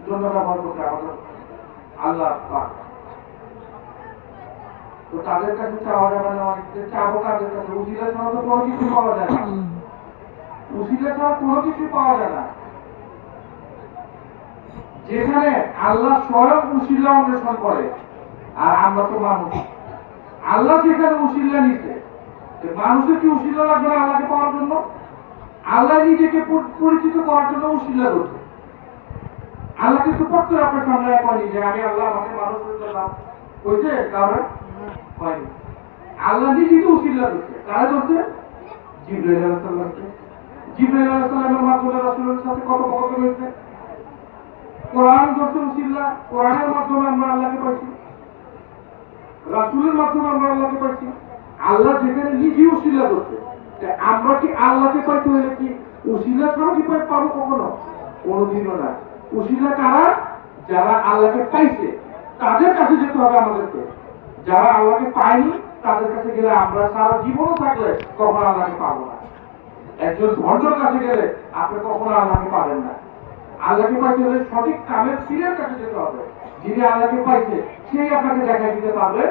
জন্য ব্যবহার করতে আমাদের আল্লাহ পাক। তো তাদের কাছে চাওয়া যাবে না, অনেকে চাবো কাদের কাছে? উসিলা ছাড়া তো কোনো কিছু পাওয়া যায় না, উসিলা ছাড়া কোনো কিছু পাওয়া যায় না। যেখানে আল্লাহ স্বয়ং উসিলা অন্বেষণ করে, আর আমরা তো মানুষ, আল্লাহ যেখানে উসিলা নিতে, মানুষের কি উসিলা লাগবে না আল্লাহকে পাওয়ার জন্য? আল্লাহ নিজেকে পরিচিত করার জন্য উসিলা করছে। আল্লাহ কিন্তু পড়তে আপনার সামনে কয়নি যে আমি আল্লাহ আমাকে মানুষ হয়ে গেলাম, হয়েছে কারণ হয়নি। আল্লাহ নিজেকে উসিলা করছে, কারা করছে? জিবরাইল আলাইহিস সালামকে। জিবরাইল আলাইহিস সালামের মাধ্যমে রাসূলের সাথে কথোপকথন হয়েছে। কোরআন করছে উসিলা, কোরআনের মাধ্যমে আমরা আল্লাহকে পাইছি, রাসূলের মাধ্যমে আমরা আল্লাহকে পাইছি। আল্লাহ যেখানে নিজে উসিলা করছে, আমরা কি আল্লাহকে পাইতে হলে কি উসিলা ছাড়া কি পাবো কখনো? কোনোদিনও না। উসিলা কারা? যারা আল্লাহকে পাইছে তাদের কাছে যেতে হবে আমাদেরকে। যারা আল্লাহকে পায়নি তাদের কাছে গেলে আমরা সারা জীবনও থাকলে কখনো আল্লাহকে পাবো না। একজন ভণ্ডর কাছে গেলে আপনি কখনো আল্লাহকে পাবেন না। আল্লাহকে পাইতে হলে সঠিক কামের পীরের কাছে যেতে হবে। যিনি আল্লাহকে পাইছে সেই আপনাকে দেখা দিতে পারবে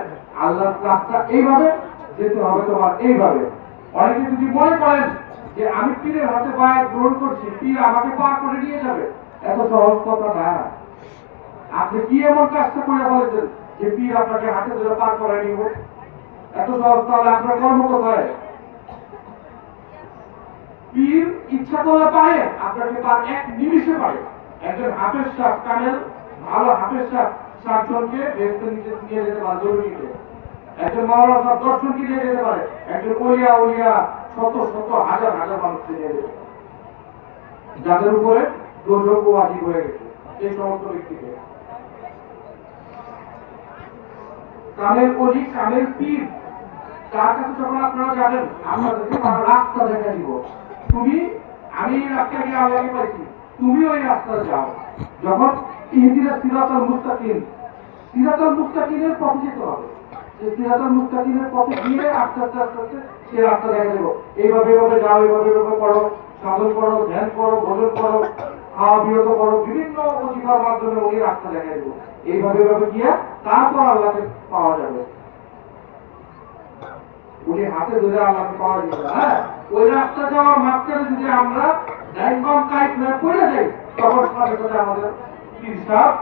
আল্লাহর রাস্তা এইভাবে যেতে হবে, তোমার এইভাবে। অনেকে যদি মনে করেন যে আমি পীরের হাতে পায়ে গ্রহণ করছি, পীর আমাকে পার করে নিয়ে যাবে, এত সহজ কথা না। আপনি কি এমন কাজটা করে বলেছেন যে পীর আপনাকে হাতে ধরে পার করে নিব? এত সহজ? তাহলে আপনার কর্ম কোথায়? পীর ইচ্ছা করলে পারে আপনাকে পার এক নিমিষে পারে। একজন হাফেজ সাহেব, কামেল ভালো হাফেজ সাহেব 7 জনকে বেহেশতের নিচে নিয়ে যেতে পারে জরুরিতে। একজন মাওলানা সাহেব 10 জনকে নিয়ে যেতে পারে। একজন ওলিয়া শত শত হাজার হাজার মানুষকে নিয়ে যেতে পারে, যাদের উপরে দোজখ ওয়াজিব হয়ে গেছে সেই সমস্ত ব্যক্তিকে। কামেল ওলি, কামেল পীর, তার কাছে যখন আপনারা যাবেন আপনাদেরকে তারা রাস্তা দেখা দিব। আমি এই রাস্তা দিয়ে আল্লাহকে পাইছি, তুমি ওই রাস্তা যাও। যখন ইহদিনাস সিরাতাল মুস্তাকিম, সিরাতাল মুস্তাকিমের পথে যেতে হবে। যে সিরাতাল মুস্তাকিমের পথে গিয়ে আস্তে আস্তে আস্তে আস্তে সে রাস্তা দেখা দেবো। এইভাবে এইভাবে যাও, এইভাবে এইভাবে করো, সাধন করো, ধ্যান করো, ভোজন করো, খাওয়া বিরত করো, বিভিন্ন অধিকার মাধ্যমে ওই রাস্তা দেখা দেবো। এইভাবে এইভাবে গিয়ে তারপর আল্লাহকে পাওয়া যাবে। উনি হাতে ধরে আল্লাহকে পাওয়া যাবে। হ্যাঁ, ওই রাস্তা যাওয়ার মাঝখানে যদি আমরা ডাইনবাম কাইট হয়ে পড়ে যাই, তখন সাথে সাথে আমাদের পীর সাহেব,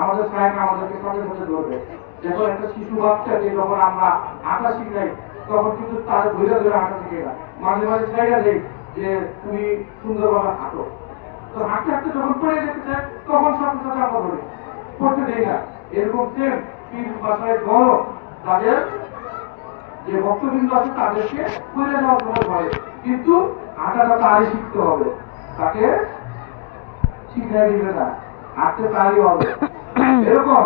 আমাদের সাহেব আমাদেরকে সাথে সাথে ধরবে। যখন একটা শিশু বাচ্চাকে যখন আমরা আঁকা শিখাই, তখন কিন্তু তার ধরে ধরে আঁকা শিখে না, মাঝে মাঝে ছাইড়া দেয় যে তুমি সুন্দরভাবে হাঁটো। তো হাঁটতে হাঁটতে যখন পড়ে যেতে চায় তখন সাথে সাথে আমরা ধরি, পড়তে দেই না। এরকম সেম পীর বাসায় গণ তাদের যে ভক্তবৃন্দ আছে তাদেরকে পড়ে যাওয়ার সময় ধরে, কিন্তু হাঁটাটা তারই শিখতে হবে, তাকে শিখিয়ে দিবে না, হাঁটতে তারই হবে। এরকম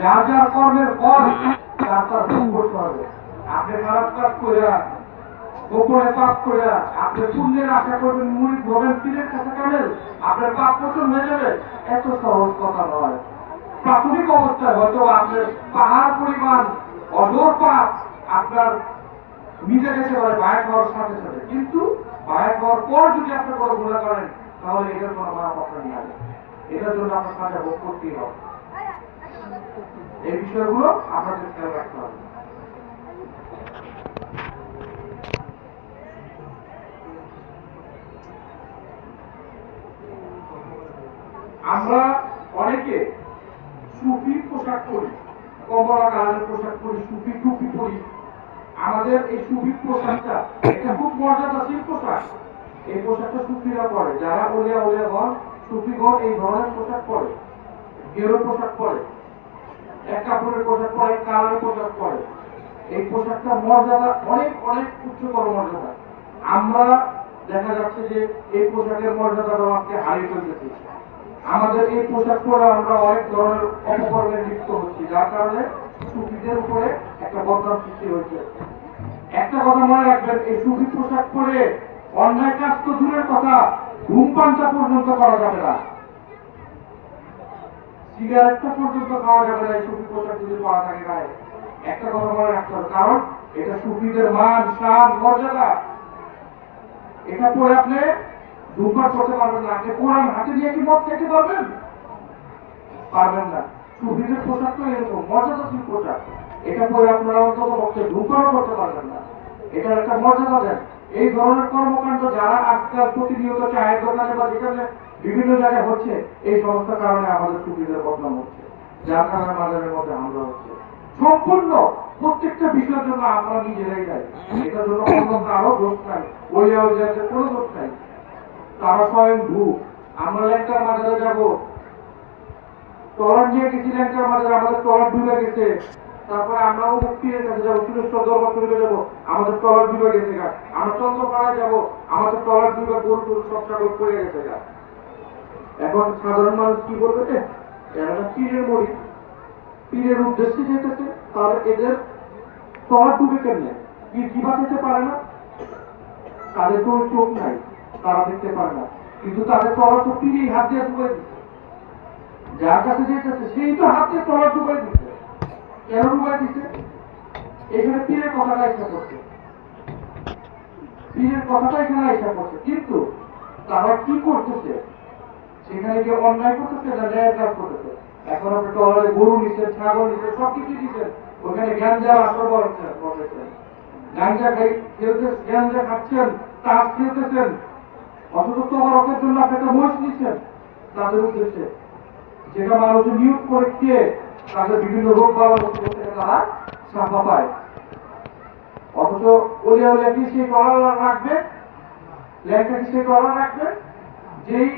যার যার কর্মের ফল তার তার ভোগ করতে হবে। আপনি খারাপ কাজ করে গোপনে পাপ করে আপনি পুণ্যের আশা করবেন, মুড়ি ভবেন পীরের কাছে কামেল, আপনার পাপ মোচন হয়ে যাবে, এত সহজ কথা নয়। প্রাথমিক অবস্থায় হয়তো আপনার পাহাড় পরিমাণ অজর পাপ আপনার মিটে গেছে পারে বায়াত হওয়ার সাথে সাথে, কিন্তু বায়াত হওয়ার পর যদি আপনি কোনো গুণা করেন তাহলে এটার কোনো মাপ আপনার নিয়ে আসবে, এটার জন্য আপনার সাজা ভোগ করতেই হবে। এই বিষয়গুলো আপনাদের খেয়াল রাখতে হবে। আমরা অনেকে সুফি পোশাক পরি, কমলা কালারের পোশাক পরি, সুফি টুপি পরি। আমাদের এই সুফি পোশাকটা এটা খুব মর্যাদাশীল পোশাক। এই পোশাকটা সুফিরা পরে, যারা ওলিয়া ওলিয়াগণ সুফিগণ এই ধরনের পোশাক পরে, গেরো পোশাক পরে, এক কাপড়ের পোশাক পরে, এক কালারের পোশাক পরে। এই পোশাকটা মর্যাদা অনেক অনেক উচ্চতর মর্যাদা। আমরা দেখা যাচ্ছে যে এই পোশাকের মর্যাদাটা আজকে হারিয়ে ফেলতেছি। আমাদের এই পোশাক পরে আমরা অনেক ধরনের অপকর্মে লিপ্ত হচ্ছি, যার কারণে সুফিদের উপরে একটা বদনাম সৃষ্টি হয়েছে। একটা কথা মনে রাখবেন, এই সুফি পোশাক পরে অন্যায় কাজ তো দূরের কথা, ধূমপানটা পর্যন্ত করা যাবে না, সিগারেটটা পর্যন্ত খাওয়া যাবে না এই সুফি পোশাক যদি পরা থাকে গায়ে। একটা কথা মনে রাখতে হবে, কারণ এটা সুফিদের মান শান মর্যাদা। এটা পরে আপনি ধূমপান করতে পারবেন না। আপনি কোরআন হাতে নিয়ে কি মদ খেতে পারবেন? পারবেন না। সুফিদের পোশাক তো এরকম মর্যাদাশীল পোশাক, এটা পরে আপনারা অন্তত পক্ষে ধূমপানও করতে পারবেন না। এটার একটা মর্যাদা দেন। এই ধরনের কর্মকাণ্ড যারা আজকাল প্রতিনিয়ত চায়ের দোকানে বা যেখানে বিভিন্ন জায়গায় হচ্ছে, এই সমস্ত কারণে আমাদের সুফিদের বদনাম হচ্ছে, যার কারণে বাজারের মধ্যে হামলা হচ্ছে। সম্পূর্ণ প্রত্যেকটা বিষয়ের জন্য আমরা নিজেরাই যাই, এটার জন্য অন্য কারো দোষ নাই, ওলিয়া উলিয়াদের কোনো দোষ নাই, তারা স্বয়ং ভূ। আমরা ল্যাংটার বাজারে যাবো, ট্রলার নিয়ে গেছি ল্যাংটার বাজারে, আমাদের ট্রলার ডুবে গেছে। তারপরে আমরাও মুক্তির কাছে যাবো, সুরেশ্বর দরবার শরীফে যাবো, আমাদের ট্রলার ডুবে গেছে গা। আমরা চন্দ্রপাড়ায় যাবো, আমাদের ট্রলার ডুবে গরু টরু সব ছাগল পড়ে গেছে গা। এখন সাধারণ মানুষ কি করবে? এরা পীরের মরি, পীরের উদ্দেশ্যে যেতেছে, তাহলে এদের ট্রলার ডুবে কেমনে? পীর কি বাঁচাতে পারে না? তাদের তো চোখ নাই, তারা দেখতে পারে না, কিন্তু তাদের ট্রলার তো পীরেই হাত দিয়ে ডুবে দিচ্ছে। যার কাছে যেতেছে সেই তো হাত দিয়ে ট্রলার ডুবাই দিচ্ছে। কেন ডুবাই দিচ্ছে? এখানে পীরের কথাটা ইচ্ছা করছে, পীরের কথাটা এখানে ইচ্ছা করছে, কিন্তু তারা কি করতেছে? সেখানে গিয়ে অন্যায় করতেছে না ন্যায় কাজ করতেছে। এখন আপনি ট্রলারে গরু নিচ্ছেন, ছাগল নিচ্ছেন, সবকিছু দিচ্ছেন, ওখানে গাঞ্জা আসর বলছেন, গাঞ্জা গাঞ্জা খাচ্ছেন, তাস খেলতেছেন, অথচ তবারকের জন্য আপনি একটা মহিষ নিচ্ছেন তাদের উদ্দেশ্যে, যেটা মানুষের নিয়োগ করে খেয়ে তাদের বিভিন্ন রোগ বালার থেকে তারা সাফা পায়। অথচ ওলিয়া ওলিয়া কি সেই টলার রাখবে? ল্যাংটা কি সেই টলার রাখবে? যেই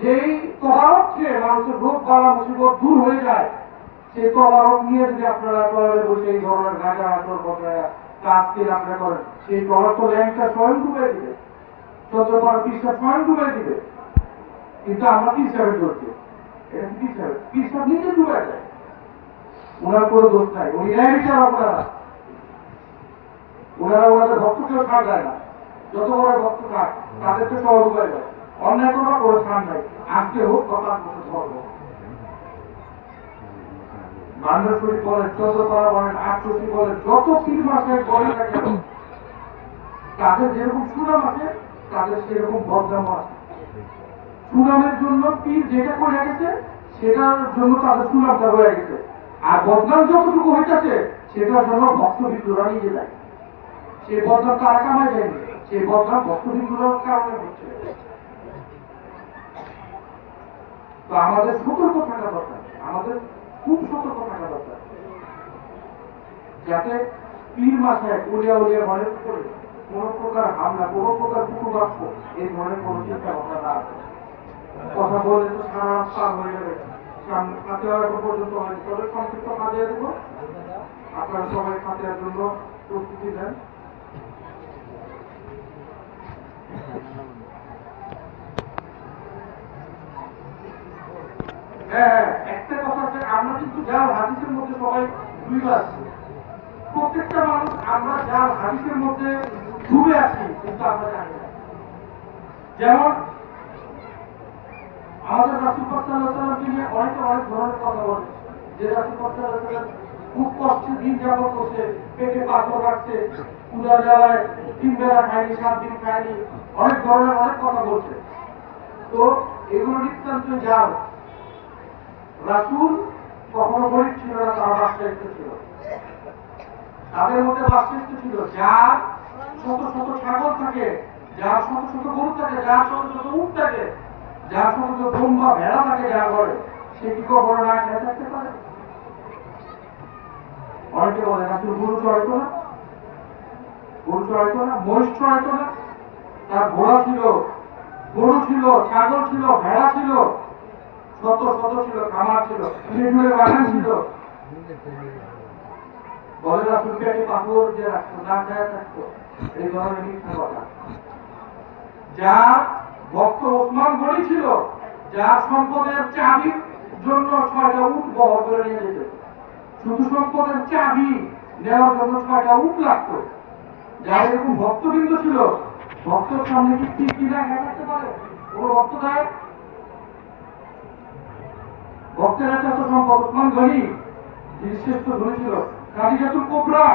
যেই তবারক খেয়ে মানুষের রোগ বালা মুসিবত দূর হয়ে যায়, সেই তবারক নিয়ে যদি আপনারা টলারে বসে এই ধরনের গাঁজা আসর বসায় কাজ খেয়ে আপনারা করেন, সেই টলার তো ল্যাংটা স্বয়ং ডুবে দিবে, চন্দ্রপাড়া পিসটা স্বয়ং ডুবে দিবে। কিন্তু আমরা কি হিসাবে চলছি? এটা কি হিসাবে? পিসটা নিজে ডুবে যায়, ওনার কোনো দোষ নাই, উনি ন্যায় বিচার আপনারা। ওনারা ওনাদের ভক্তকেও ছাড় দেয় না, যত বড় ভক্ত থাক তাদেরকে সহ ডুবে যায়, অন্যায় করবার কোনো ছাড় নাই। আজকে হোক বা 5 বছর পর হোক, বান্দারপুরি বলেন, চন্দ্রপাড়া বলেন, আটচল্লিশ বলেন, যত পীর মাসের বলেন না কেন, তাদের যেরকম সুনাম আছে তাদের সেরকম বদনাম আছে। সুনামের জন্য পীর যেটা করে গেছে সেটার জন্য তাদের সুনামটা রয়ে গেছে, আর বদনাম যতটুকু হইতেছে সেটার জন্য ভক্তবিন্দুরা নিয়ে যায়। সেই বদনাম তারা কামায় যায়নি, সেই বদনাম ভক্তবিন্দুরার কারণে হচ্ছে। তো আমাদের সতর্ক থাকা দরকার, আমাদের খুব সতর্ক থাকা দরকার, যাতে পীর মাসায় উলিয়া উলিয়া ঘরের করে কোন প্রকার হামলা, কোন প্রকার কুবাক্য, এই ধরনের কোন চিন্তা ভাবনা না আছে। কথা বলে তো সারা রাত পার হয়ে যাবে, খাতে এখন পর্যন্ত হয়নি, তবে সংক্ষিপ্ত কাজে দেবো। আপনারা সবাই খাতের জন্য প্রস্তুতি দেন। হ্যাঁ, একটা কথা আছে, আমরা কিন্তু যার হাদিসের মধ্যে সবাই ডুবে আছি, প্রত্যেকটা মানুষ আমরা যার হাদিসের মধ্যে ডুবে আছি, কিন্তু আমরা জানি না। যেমন আমাদের রাসূল পাক সাল্লাল্লাহু আলাইহি ওয়াসাল্লামকে নিয়ে অনেকে অনেক ধরনের কথা বলে, যে রাসূল পাক সাল্লাল্লাহু আলাইহি ওয়াসাল্লাম খুব কষ্টে দিন যাপন করছে, পেটে পাথর রাখছে, ক্ষুধা জ্বালায় 3 বেলা খায়নি, 7 দিন খায়নি, অনেক ধরনের অনেক কথা বলছে। তো এগুলো নিতান্ত জাল। রাসূল কখনো গরিব ছিল না, তার বাস্তবিক ছিল। তাদের মধ্যে বাস্তবিক ছিল, যার শত শত ছাগল থাকে, যার শত শত গরু থাকে, যার শত শত উট থাকে, যার শত শত দম্বা ভেড়া থাকে, যার ঘরে, সে কি কখনো না খেয়ে থাকতে পারে? অনেকে বলে রাসূল গরু চড়াইতো না, গরু চড়াইতো না, মহিষ চড়াইতো না, তার ঘোড়া ছিল, গরু ছিল, ছাগল ছিল, ভেড়া ছিল, শত শত ছিল, খামার ছিল, খেজুরের বাগান ছিল। বলে রাসূল পেটে পাথর যে রাখতো, না খেয়ে থাকতো, এই ধরনের মিথ্যা কথা। যার ভক্ত ওসমান গনি ছিল, যার সম্পদের চাবির জন্য 6টা উট বহর করে নিয়ে যেত, শুধু সম্পদের চাবি নেওয়ার জন্য 6টা উট লাগতো। যার এরকম ভক্তবৃন্দ ছিল, ভক্তর সামনে কি ঠিক কিনা খেয়ে থাকতে পারে কোন ভক্ত? দেয় ভক্তের এত সম্পদ। ওসমান গনি যিনি শ্রেষ্ঠ ধনী ছিল, খাদিজাতুল কুবরা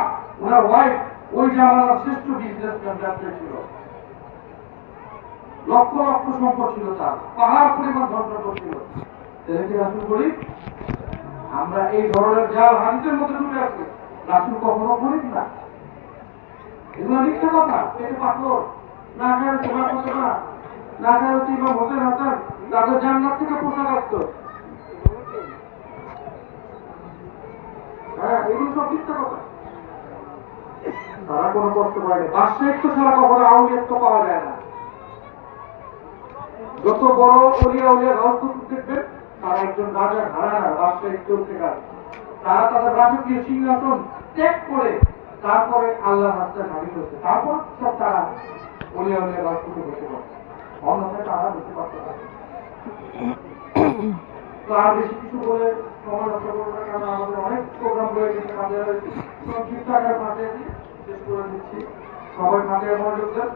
ওনার ওয়াইফ, ওই জামানার শ্রেষ্ঠ বিজনেসম্যান ব্যবসায়ী ছিল, লক্ষ লক্ষ সম্পদ ছিল তার, পাহাড় পরিমাণ ধন সম্পদ ছিল। তাদেরকে রাসূল গরিব? আমরা এই ধরনের জাল হাদিসের মধ্যে ডুবে আছি। রাসূল কখনো গরিব না, এগুলো মিথ্যা কথা। পেটে পাথর, না খায় সেবা করতে না, না খায় ইমাম হোসেন হাসান তাদের জান্নাত থেকে পোশাক আসতো। হ্যাঁ, এগুলো সব মিথ্যা কথা। তারা কোনো কষ্ট পায়নি। বাদশাহিত্ব ছাড়া কখনো আউলিয়াত্ব পাওয়া যায় না। যত বড় অলিয়া উলিয়া গাউস দেখবেন, তারা একজন রাজার ঘরানার বাদশাহিত্ব থেকে আসে। তারা তাদের রাজকীয় সিংহাসন ত্যাগ করে তারপরে আল্লাহর রাস্তায় হাজির হয়েছে, তারপর সব তারা অলিয়া উলিয়া গাউস বসে পড়ে, অন্যথায় তারা বসে পারতে পারে। তো আর বেশি কিছু বলে সময় নষ্ট করবো না, কারণ আমাদের অনেক প্রোগ্রাম রয়ে গেছে, কাজে রয়েছে। সংক্ষিপ্ত আকারে ফাঁকে শেষ করে দিচ্ছি। সবাই ফাঁকে মনোযোগ দেন।